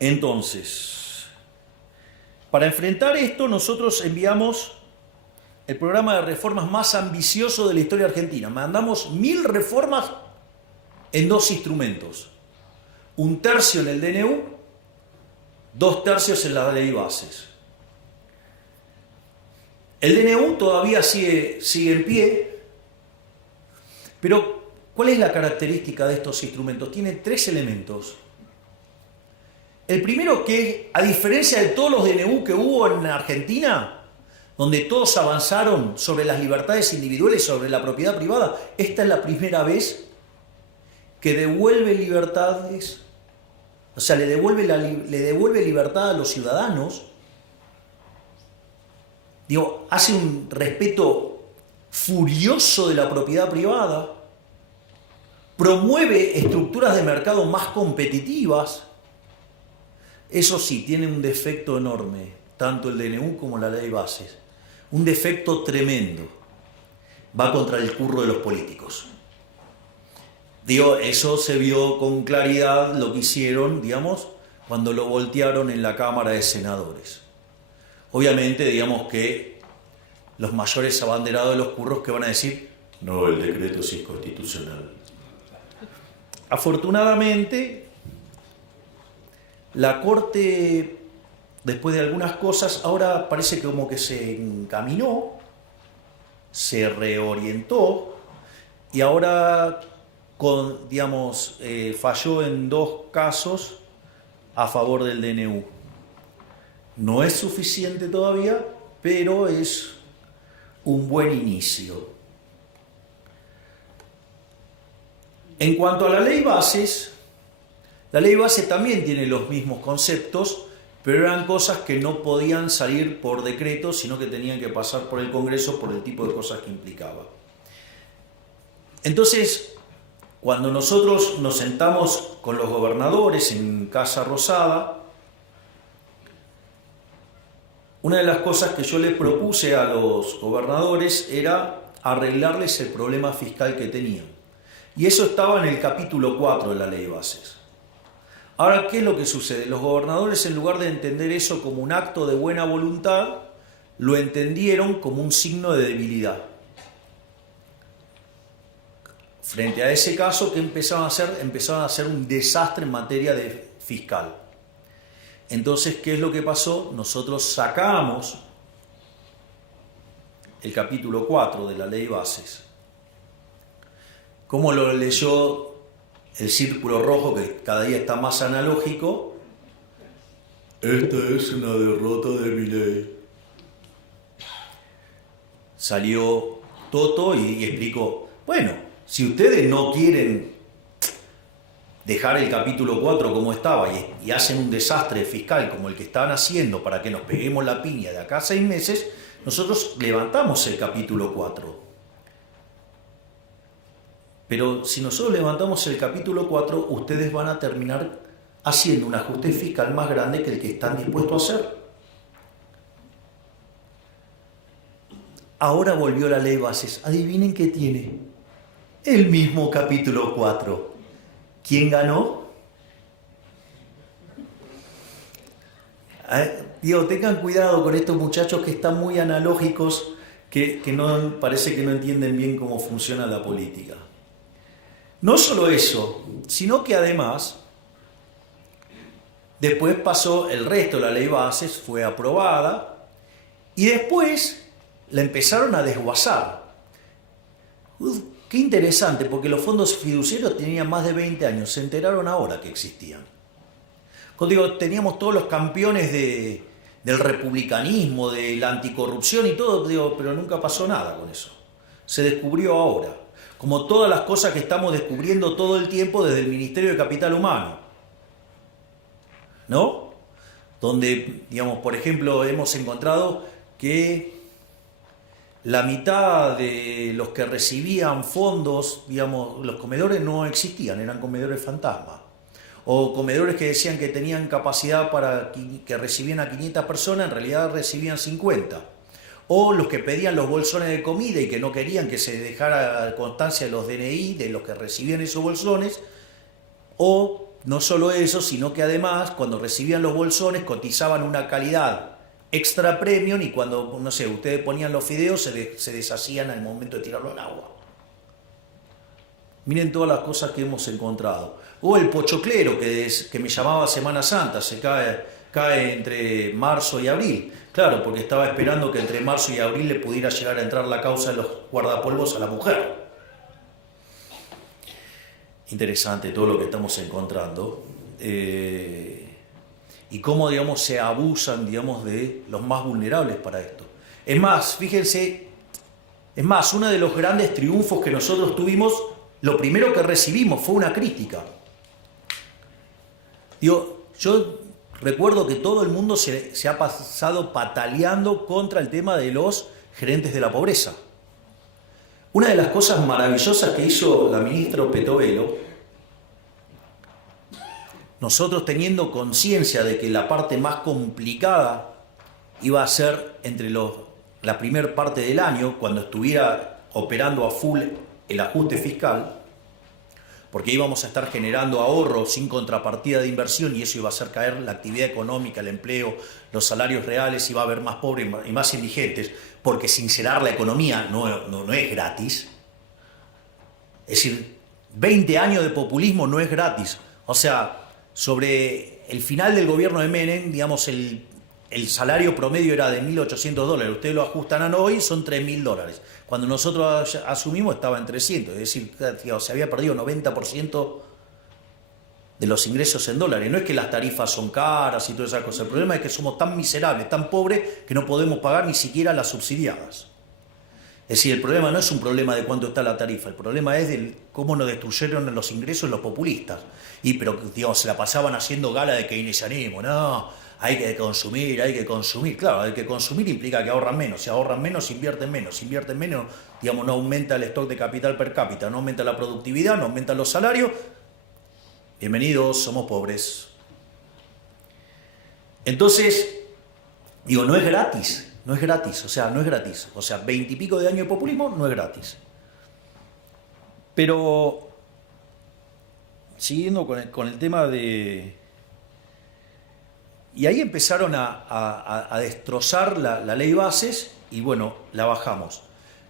Entonces, para enfrentar esto, nosotros enviamos el programa de reformas más ambicioso de la historia argentina. Mandamos 1000 reformas en 2 instrumentos. 1/3 en el DNU, 2/3 en la ley bases. El DNU todavía sigue en pie, pero ¿cuál es la característica de estos instrumentos? Tiene 3 elementos. El primero, que a diferencia de todos los DNU que hubo en Argentina, donde todos avanzaron sobre las libertades individuales, sobre la propiedad privada, esta es la primera vez que devuelve libertades, o sea, le devuelve libertad a los ciudadanos. Hace un respeto furioso de la propiedad privada, promueve estructuras de mercado más competitivas. Eso sí, tiene un defecto enorme, tanto el DNU como la ley bases. Un defecto tremendo. Va contra el curro de los políticos. Eso se vio con claridad lo que hicieron, cuando lo voltearon en la Cámara de Senadores. Obviamente, que los mayores abanderados de los curros que van a decir, no, el decreto sí es constitucional. Afortunadamente, la Corte, después de algunas cosas, ahora parece que como que se encaminó, se reorientó y ahora, falló en 2 casos a favor del DNU. No es suficiente todavía, pero es un buen inicio. En cuanto a la ley base también tiene los mismos conceptos, pero eran cosas que no podían salir por decreto, sino que tenían que pasar por el Congreso por el tipo de cosas que implicaba. Entonces, cuando nosotros nos sentamos con los gobernadores en Casa Rosada, una de las cosas que yo le propuse a los gobernadores era arreglarles el problema fiscal que tenían. Y eso estaba en el capítulo 4 de la Ley de Bases. Ahora, ¿qué es lo que sucede? Los gobernadores, en lugar de entender eso como un acto de buena voluntad, lo entendieron como un signo de debilidad. Frente a ese caso, ¿qué empezaron a hacer? Empezaron a hacer un desastre en materia de fiscal. Entonces, ¿qué es lo que pasó? Nosotros sacamos el capítulo 4 de la Ley de Bases. ¿Cómo lo leyó el círculo rojo, que cada día está más analógico? Esta es una derrota de Milei. Salió Toto y explicó, bueno, si ustedes no quieren dejar el capítulo 4 como estaba y hacen un desastre fiscal como el que estaban haciendo para que nos peguemos la piña de acá a 6 meses, nosotros levantamos el capítulo 4. Pero si nosotros levantamos el capítulo 4, ustedes van a terminar haciendo un ajuste fiscal más grande que el que están dispuestos a hacer. Ahora volvió la Ley de Bases. Adivinen qué tiene. El mismo capítulo 4. ¿Quién ganó? Digo, tengan cuidado con estos muchachos que están muy analógicos, que no, parece que no entienden bien cómo funciona la política. No solo eso, sino que además, después pasó el resto de la Ley de Bases, fue aprobada, y después la empezaron a desguazar. Qué interesante, porque los fondos fiduciarios tenían más de 20 años, se enteraron ahora que existían. Cuando digo, teníamos todos los campeones del republicanismo, de la anticorrupción y todo, digo, pero nunca pasó nada con eso. Se descubrió ahora, como todas las cosas que estamos descubriendo todo el tiempo desde el Ministerio de Capital Humano, ¿no? Donde, digamos, por ejemplo, hemos encontrado que la mitad de los que recibían fondos, digamos, los comedores no existían, eran comedores fantasma. O comedores que decían que tenían capacidad para que recibían a 500 personas, en realidad recibían 50. O los que pedían los bolsones de comida y que no querían que se dejara constancia de los DNI de los que recibían esos bolsones. O no solo eso, sino que además cuando recibían los bolsones cotizaban una calidad extra premium y cuando, no sé, ustedes ponían los fideos se deshacían al momento de tirarlo al agua. Miren todas las cosas que hemos encontrado. O el pochoclero que me llamaba Semana Santa, se cae entre marzo y abril. Claro, porque estaba esperando que entre marzo y abril le pudiera llegar a entrar la causa de los guardapolvos a la mujer. Interesante todo lo que estamos encontrando. Y cómo, digamos, se abusan, digamos, de los más vulnerables para esto. Es más, fíjense, uno de los grandes triunfos que nosotros tuvimos, lo primero que recibimos fue una crítica. Digo, yo recuerdo que todo el mundo se ha pasado pataleando contra el tema de los gerentes de la pobreza. Una de las cosas maravillosas que hizo la ministra Petovelo, nosotros teniendo conciencia de que la parte más complicada iba a ser entre la primera parte del año, cuando estuviera operando a full el ajuste fiscal, porque íbamos a estar generando ahorro sin contrapartida de inversión y eso iba a hacer caer la actividad económica, el empleo, los salarios reales, iba a haber más pobres y más indigentes, porque sincerar la economía no es gratis. Es decir, 20 años de populismo no es gratis. O sea, sobre el final del gobierno de Menem, digamos, el salario promedio era de $1.800. Ustedes lo ajustan a hoy, son $3.000. Cuando nosotros asumimos estaba en 300. Es decir, digamos, se había perdido 90% de los ingresos en dólares. No es que las tarifas son caras y todas esas cosas. El problema es que somos tan miserables, tan pobres, que no podemos pagar ni siquiera las subsidiadas. Es decir, el problema no es un problema de cuánto está la tarifa, el problema es de cómo nos destruyeron los ingresos los populistas. Pero, digamos, se la pasaban haciendo gala de keynesianismo. No, hay que consumir. Claro, hay que consumir implica que ahorran menos. Si ahorran menos, invierten menos. Si invierten menos, digamos, no aumenta el stock de capital per cápita, no aumenta la productividad, no aumentan los salarios. Bienvenidos, somos pobres. Entonces, Digo, no es gratis, no es gratis, o sea, no es gratis. O sea, 20 y pico de años de populismo no es gratis. Pero, siguiendo con el tema de... Y ahí empezaron a destrozar la ley bases y bueno, la bajamos.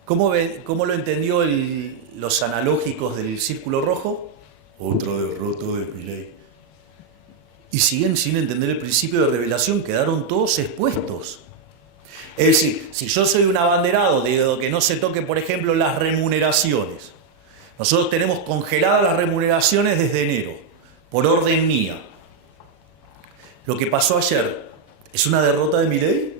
¿Cómo lo entendió los analógicos del Círculo Rojo? Otra derrota de Milei. Y siguen sin entender el principio de revelación, quedaron todos expuestos. Es decir, si yo soy un abanderado de que no se toque, por ejemplo, las remuneraciones. Nosotros tenemos congeladas las remuneraciones desde enero, por orden mía. Lo que pasó ayer, ¿es una derrota de Milei?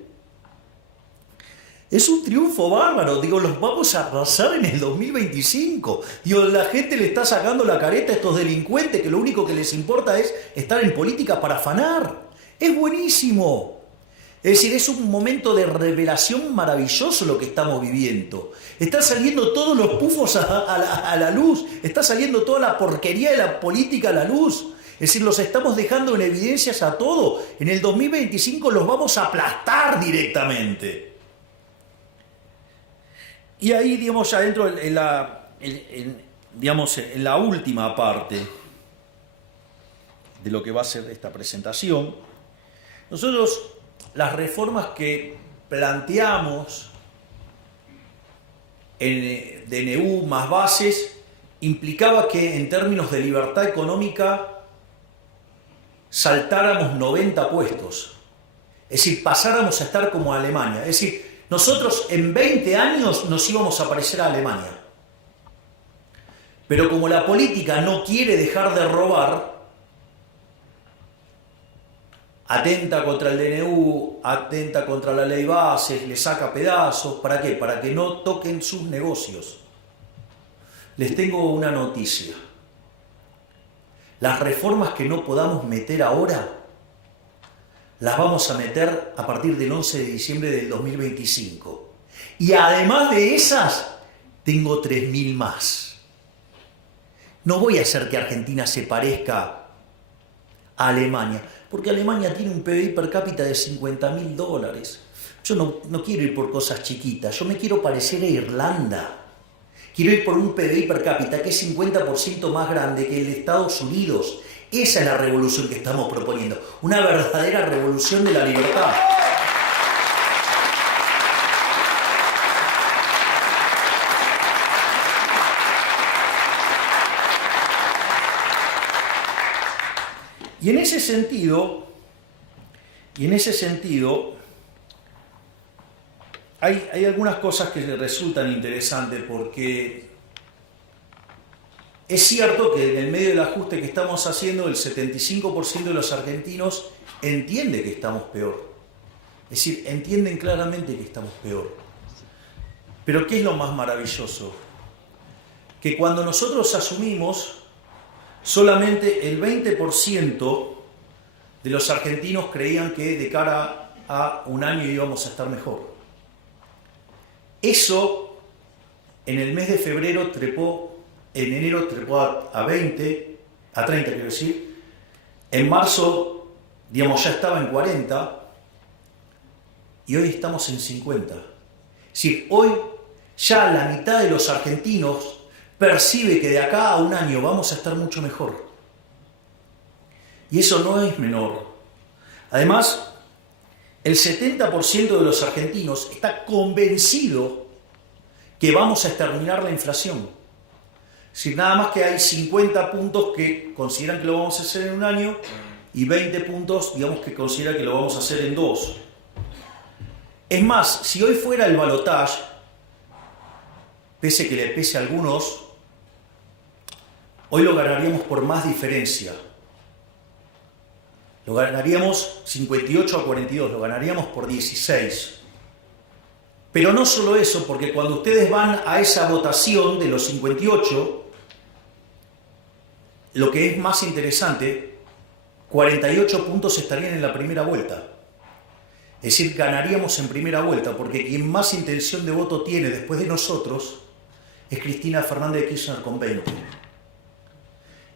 Es un triunfo bárbaro, digo, los vamos a arrasar en el 2025. Digo, la gente le está sacando la careta a estos delincuentes que lo único que les importa es estar en política para afanar. Es buenísimo. Es decir, es un momento de revelación maravilloso lo que estamos viviendo. Están saliendo todos los pufos a la luz, está saliendo toda la porquería de la política a la luz. Es decir, los estamos dejando en evidencias a todo. En el 2025 los vamos a aplastar directamente. Y ahí, digamos, ya dentro en la última parte de lo que va a ser esta presentación, nosotros las reformas que planteamos en DNU más bases implicaba que en términos de libertad económica saltáramos 90 puestos. Es decir, pasáramos a estar como Alemania. Es decir, nosotros en 20 años nos íbamos a parecer a Alemania. Pero como la política no quiere dejar de robar, atenta contra el DNU, atenta contra la ley bases, le saca pedazos. ¿Para qué? Para que no toquen sus negocios. Les tengo una noticia. Las reformas que no podamos meter ahora, las vamos a meter a partir del 11 de diciembre del 2025. Y además de esas, tengo 3.000 más. No voy a hacer que Argentina se parezca a Alemania, porque Alemania tiene un PBI per cápita de $50.000. Yo no quiero ir por cosas chiquitas, yo me quiero parecer a Irlanda. Quiero ir por un PBI per cápita que es 50% más grande que el de Estados Unidos. Esa es la revolución que estamos proponiendo, una verdadera revolución de la libertad. Y en ese sentido, hay algunas cosas que resultan interesantes porque es cierto que en el medio del ajuste que estamos haciendo, el 75% de los argentinos entiende que estamos peor. Es decir, entienden claramente que estamos peor. Pero ¿qué es lo más maravilloso? Que cuando nosotros asumimos, solamente el 20% de los argentinos creían que de cara a un año íbamos a estar mejor. Eso en el mes de febrero en enero trepó a 20, a 30 quiero decir, en marzo, digamos, ya estaba en 40 y hoy estamos en 50. Es decir, hoy ya la mitad de los argentinos percibe que de acá a un año vamos a estar mucho mejor. Y eso no es menor. Además, el 70% de los argentinos está convencido que vamos a exterminar la inflación. Es decir, nada más que hay 50 puntos que consideran que lo vamos a hacer en un año y 20 puntos, digamos, que consideran que lo vamos a hacer en 2. Es más, si hoy fuera el balotaje, pese que le pese a algunos, hoy lo ganaríamos por más diferencia. Lo ganaríamos 58 a 42, lo ganaríamos por 16. Pero no solo eso, porque cuando ustedes van a esa votación de los 58, lo que es más interesante, 48 puntos estarían en la primera vuelta. Es decir, ganaríamos en primera vuelta, porque quien más intención de voto tiene después de nosotros es Cristina Fernández de Kirchner con 20.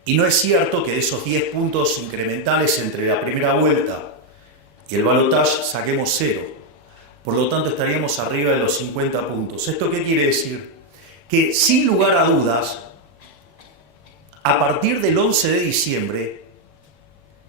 Y no es cierto que de esos 10 puntos incrementales entre la primera vuelta y el balotaje saquemos 0. Por lo tanto, estaríamos arriba de los 50 puntos. ¿Esto qué quiere decir? Que sin lugar a dudas, a partir del 11 de diciembre,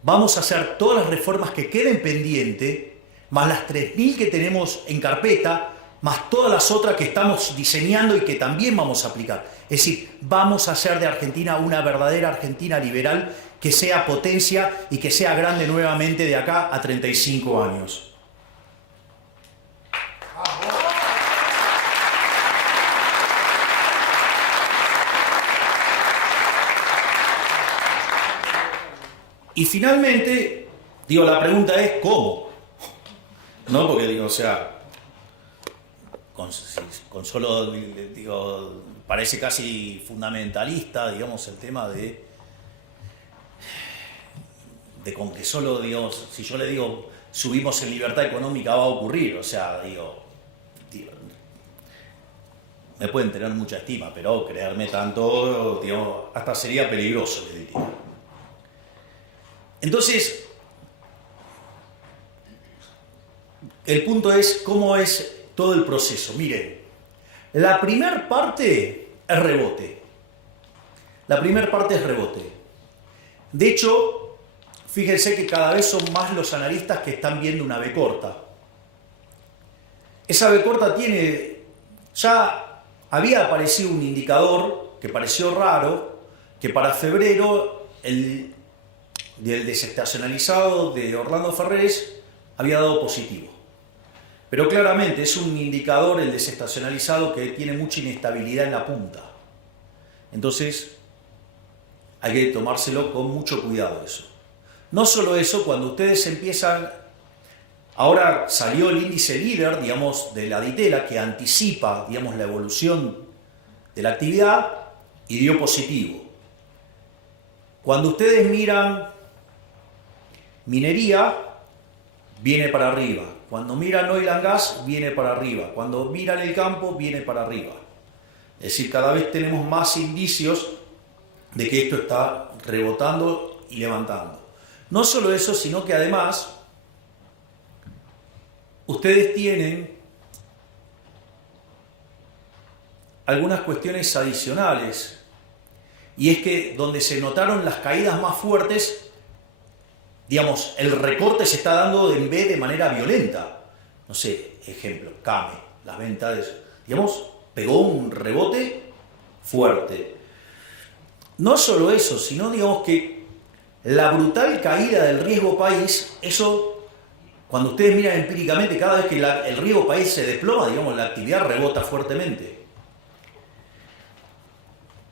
vamos a hacer todas las reformas que queden pendientes, más las 3.000 que tenemos en carpeta, más todas las otras que estamos diseñando y que también vamos a aplicar. Es decir, vamos a hacer de Argentina una verdadera Argentina liberal que sea potencia y que sea grande nuevamente de acá a 35 años. Y finalmente, digo, la pregunta es ¿cómo? ¿No? Porque digo, o sea, con solo, digo, parece casi fundamentalista, digamos, el tema de con que solo, digamos, si yo le digo subimos en libertad económica va a ocurrir, o sea, digo me pueden tener mucha estima, pero creerme tanto, digamos, hasta sería peligroso, le diría. Entonces, el punto es cómo es todo el proceso. Miren, la primera parte es rebote. La primera parte es rebote. De hecho, fíjense que cada vez son más los analistas que están viendo una B corta. Esa B corta tiene, ya había aparecido un indicador que pareció raro, que para febrero el desestacionalizado de Orlando Ferrés había dado positivo. Pero claramente es un indicador, el desestacionalizado, que tiene mucha inestabilidad en la punta. Entonces, hay que tomárselo con mucho cuidado eso. No solo eso, cuando ustedes empiezan... Ahora salió el índice líder, digamos, de la Ditela, que anticipa, digamos, la evolución de la actividad y dio positivo. Cuando ustedes miran minería, viene para arriba. Cuando miran oil and gas, viene para arriba. Cuando miran el campo, viene para arriba. Es decir, cada vez tenemos más indicios de que esto está rebotando y levantando. No solo eso, sino que además ustedes tienen algunas cuestiones adicionales. Y es que donde se notaron las caídas más fuertes, digamos, el recorte se está dando en B de manera violenta. No sé, ejemplo, CAME, las ventas, digamos, pegó un rebote fuerte. No solo eso, sino, digamos, que la brutal caída del riesgo país, eso, cuando ustedes miran empíricamente, cada vez que el riesgo país se desploma, digamos, la actividad rebota fuertemente.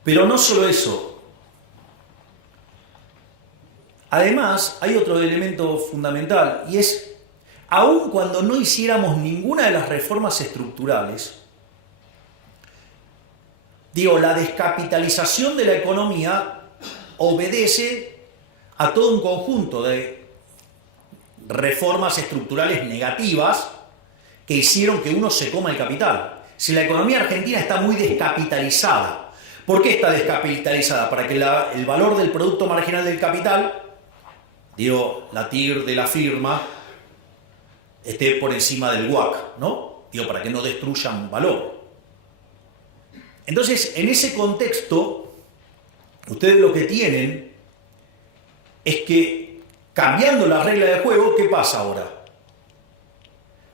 Pero no solo eso. Además, hay otro elemento fundamental, y es, aun cuando no hiciéramos ninguna de las reformas estructurales, digo, la descapitalización de la economía obedece a todo un conjunto de reformas estructurales negativas que hicieron que uno se coma el capital. Si la economía argentina está muy descapitalizada, ¿por qué está descapitalizada? Para que el valor del producto marginal del capital, digo, la TIR de la firma, esté por encima del WACC, ¿no? Digo, para que no destruyan valor. Entonces, en ese contexto, ustedes lo que tienen es que, cambiando la regla de juego, ¿qué pasa ahora?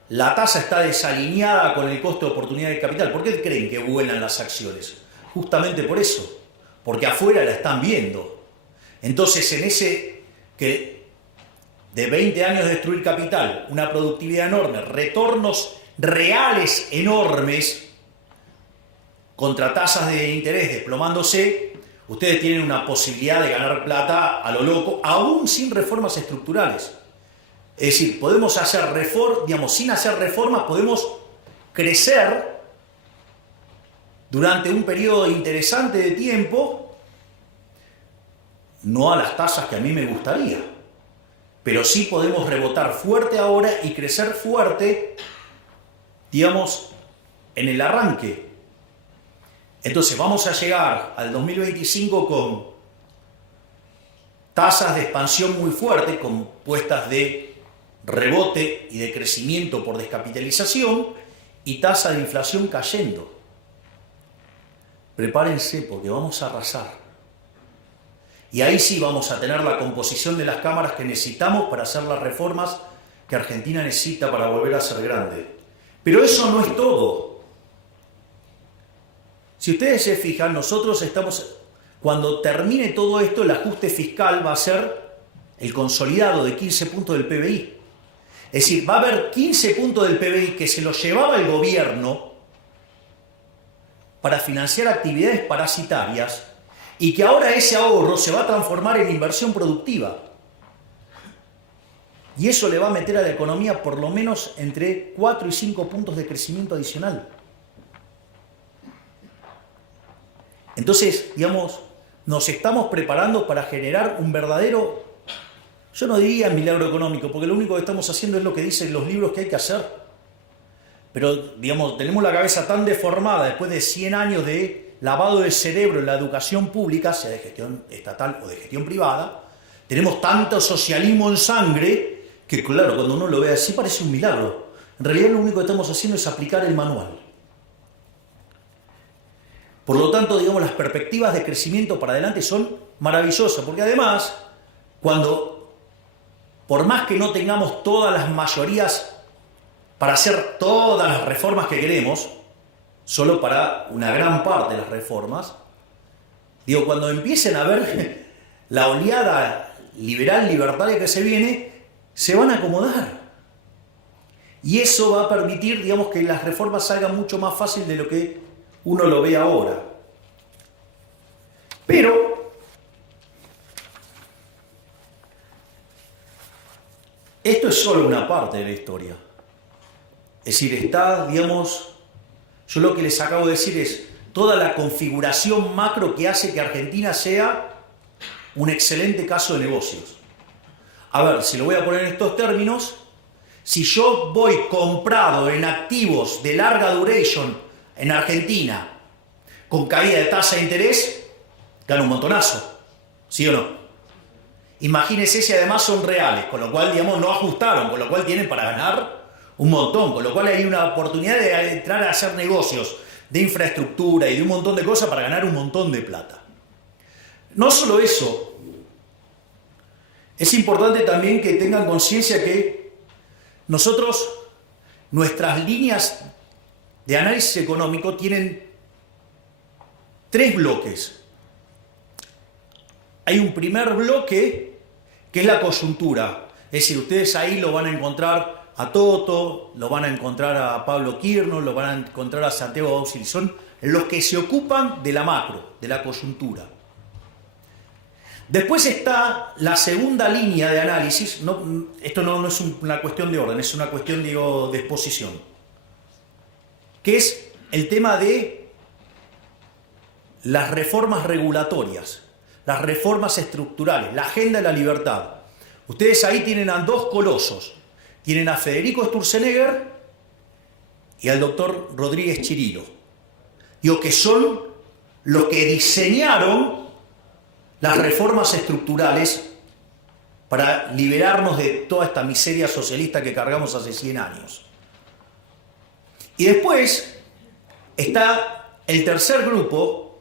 La tasa está desalineada con el costo de oportunidad de capital. ¿Por qué creen que vuelan las acciones? Justamente por eso, porque afuera la están viendo. Entonces, en ese que de 20 años de destruir capital, una productividad enorme, retornos reales enormes, contra tasas de interés desplomándose, ustedes tienen una posibilidad de ganar plata a lo loco, aún sin reformas estructurales. Es decir, podemos hacer reformas, digamos, sin hacer reformas, podemos crecer durante un periodo interesante de tiempo, no a las tasas que a mí me gustaría, pero sí podemos rebotar fuerte ahora y crecer fuerte, digamos, en el arranque. Entonces vamos a llegar al 2025 con tasas de expansión muy fuertes, compuestas de rebote y de crecimiento por descapitalización y tasa de inflación cayendo. Prepárense porque vamos a arrasar. Y ahí sí vamos a tener la composición de las cámaras que necesitamos para hacer las reformas que Argentina necesita para volver a ser grande. Pero eso no es todo. Si ustedes se fijan, nosotros estamos, cuando termine todo esto, el ajuste fiscal va a ser el consolidado de 15 puntos del PBI. Es decir, va a haber 15 puntos del PBI que se los llevaba el gobierno para financiar actividades parasitarias y que ahora ese ahorro se va a transformar en inversión productiva. Y eso le va a meter a la economía por lo menos entre 4 y 5 puntos de crecimiento adicional. Entonces, digamos, nos estamos preparando para generar un verdadero, yo no diría milagro económico, porque lo único que estamos haciendo es lo que dicen los libros que hay que hacer. Pero, digamos, tenemos la cabeza tan deformada después de 100 años de lavado de cerebro en la educación pública, sea de gestión estatal o de gestión privada, tenemos tanto socialismo en sangre que, claro, cuando uno lo ve así parece un milagro. En realidad lo único que estamos haciendo es aplicar el manual. Por lo tanto, digamos, las perspectivas de crecimiento para adelante son maravillosas, porque además, por más que no tengamos todas las mayorías para hacer todas las reformas que queremos, solo para una gran parte de las reformas, digo, cuando empiecen a ver la oleada liberal, libertaria que se viene, se van a acomodar. Y eso va a permitir, digamos, que las reformas salgan mucho más fácil de lo que uno lo ve ahora. Pero esto es solo una parte de la historia. Es decir, está, digamos, yo lo que les acabo de decir es toda la configuración macro que hace que Argentina sea un excelente caso de negocios. A ver, si lo voy a poner en estos términos, si yo voy comprado en activos de larga duration en Argentina, con caída de tasa de interés, gano un montonazo, ¿sí o no? Imagínense si además son reales, con lo cual, digamos, no ajustaron, con lo cual tienen para ganar un montón, con lo cual hay una oportunidad de entrar a hacer negocios de infraestructura y de un montón de cosas para ganar un montón de plata. No solo eso, es importante también que tengan conciencia que nosotros, nuestras líneas de análisis económico tienen 3 bloques. Hay un primer bloque que es la coyuntura, es decir, ustedes ahí lo van a encontrar a Toto, lo van a encontrar a Pablo Quirno, lo van a encontrar a Santiago Bausil, son los que se ocupan de la macro, de la coyuntura. Después está la segunda línea de análisis, esto no es una cuestión de orden, es una cuestión, digo, de exposición, que es el tema de las reformas regulatorias, las reformas estructurales, la agenda de la libertad. Ustedes ahí tienen a 2 colosos, tienen a Federico Sturzenegger y al doctor Rodríguez Chirilo, digo, que son los que diseñaron las reformas estructurales para liberarnos de toda esta miseria socialista que cargamos hace 100 años. Y después está el tercer grupo,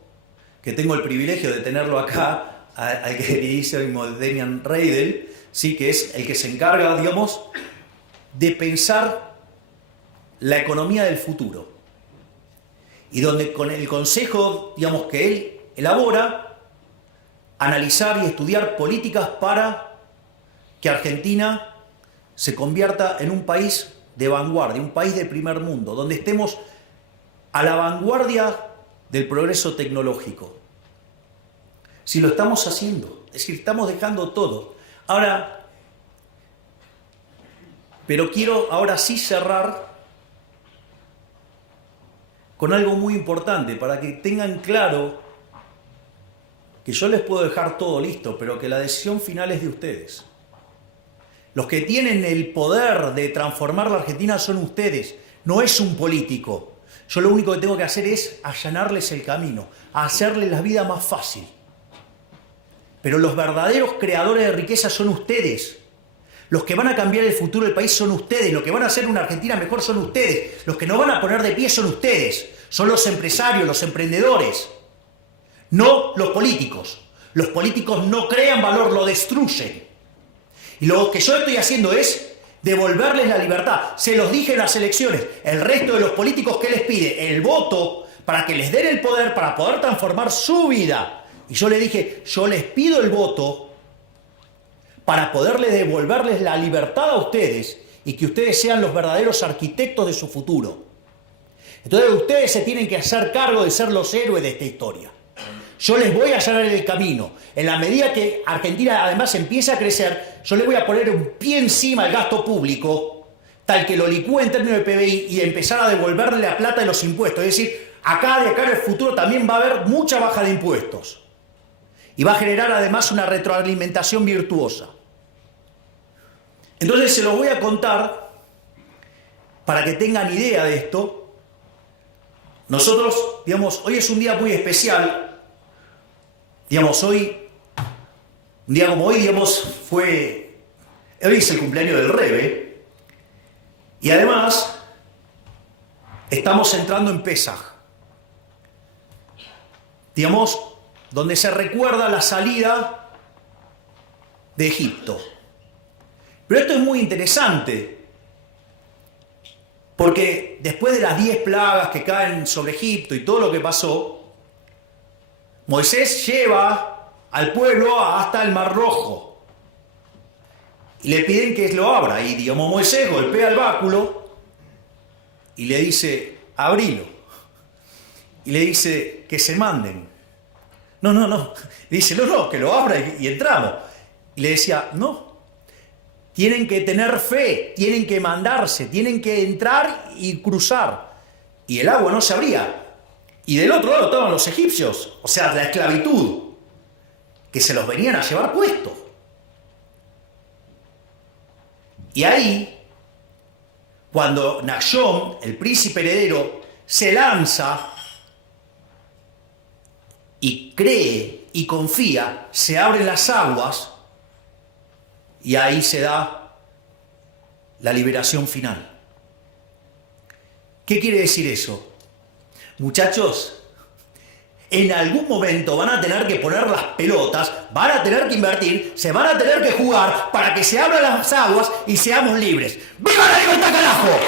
que tengo el privilegio de tenerlo acá, al queridísimo Demian Reidel, ¿sí? Que es el que se encarga, digamos, de pensar la economía del futuro. Y donde con el consejo, digamos, que él elabora, analizar y estudiar políticas para que Argentina se convierta en un país de vanguardia, un país de primer mundo, donde estemos a la vanguardia del progreso tecnológico. Si lo estamos haciendo, es decir, estamos dejando todo. Ahora, pero quiero ahora sí cerrar con algo muy importante para que tengan claro que yo les puedo dejar todo listo, pero que la decisión final es de ustedes. Los que tienen el poder de transformar la Argentina son ustedes, no es un político. Yo lo único que tengo que hacer es allanarles el camino, hacerles la vida más fácil. Pero los verdaderos creadores de riqueza son ustedes. Los que van a cambiar el futuro del país son ustedes. Los que van a hacer una Argentina mejor son ustedes. Los que nos van a poner de pie son ustedes. Son los empresarios, los emprendedores. No los políticos. Los políticos no crean valor, lo destruyen. Y lo que yo estoy haciendo es devolverles la libertad. Se los dije en las elecciones. El resto de los políticos, ¿qué les pide? El voto para que les den el poder, para poder transformar su vida. Y yo les dije, yo les pido el voto para poderles devolverles la libertad a ustedes y que ustedes sean los verdaderos arquitectos de su futuro. Entonces ustedes se tienen que hacer cargo de ser los héroes de esta historia. Yo les voy a allanar el camino. En la medida que Argentina además empiece a crecer, yo les voy a poner un pie encima al gasto público, tal que lo licúe en términos de PBI y empezar a devolverle la plata de los impuestos. Es decir, de acá en el futuro también va a haber mucha baja de impuestos. Y va a generar además una retroalimentación virtuosa. Entonces se los voy a contar para que tengan idea de esto. Nosotros, digamos, hoy es un día muy especial. Digamos, hoy, un día como hoy, digamos, hoy es el cumpleaños del Rebe. Y además, estamos entrando en Pesaj. Digamos, donde se recuerda la salida de Egipto. Pero esto es muy interesante, porque después de las 10 plagas que caen sobre Egipto y todo lo que pasó, Moisés lleva al pueblo hasta el Mar Rojo y le piden que lo abra. Y digamos, Moisés golpea el báculo y le dice, abrilo. Y le dice que se manden. No. Le dice, no, que lo abra y entramos. Y le decía, no. Tienen que tener fe, tienen que mandarse, tienen que entrar y cruzar. Y el agua no se abría. Y del otro lado estaban los egipcios, o sea, la esclavitud, que se los venían a llevar puestos. Y ahí, cuando Nahshon, el príncipe heredero, se lanza y cree y confía, se abren las aguas y ahí se da la liberación final. ¿Qué quiere decir eso? Muchachos, en algún momento van a tener que poner las pelotas, van a tener que invertir, se van a tener que jugar para que se abran las aguas y seamos libres. ¡Viva la libertad, carajo!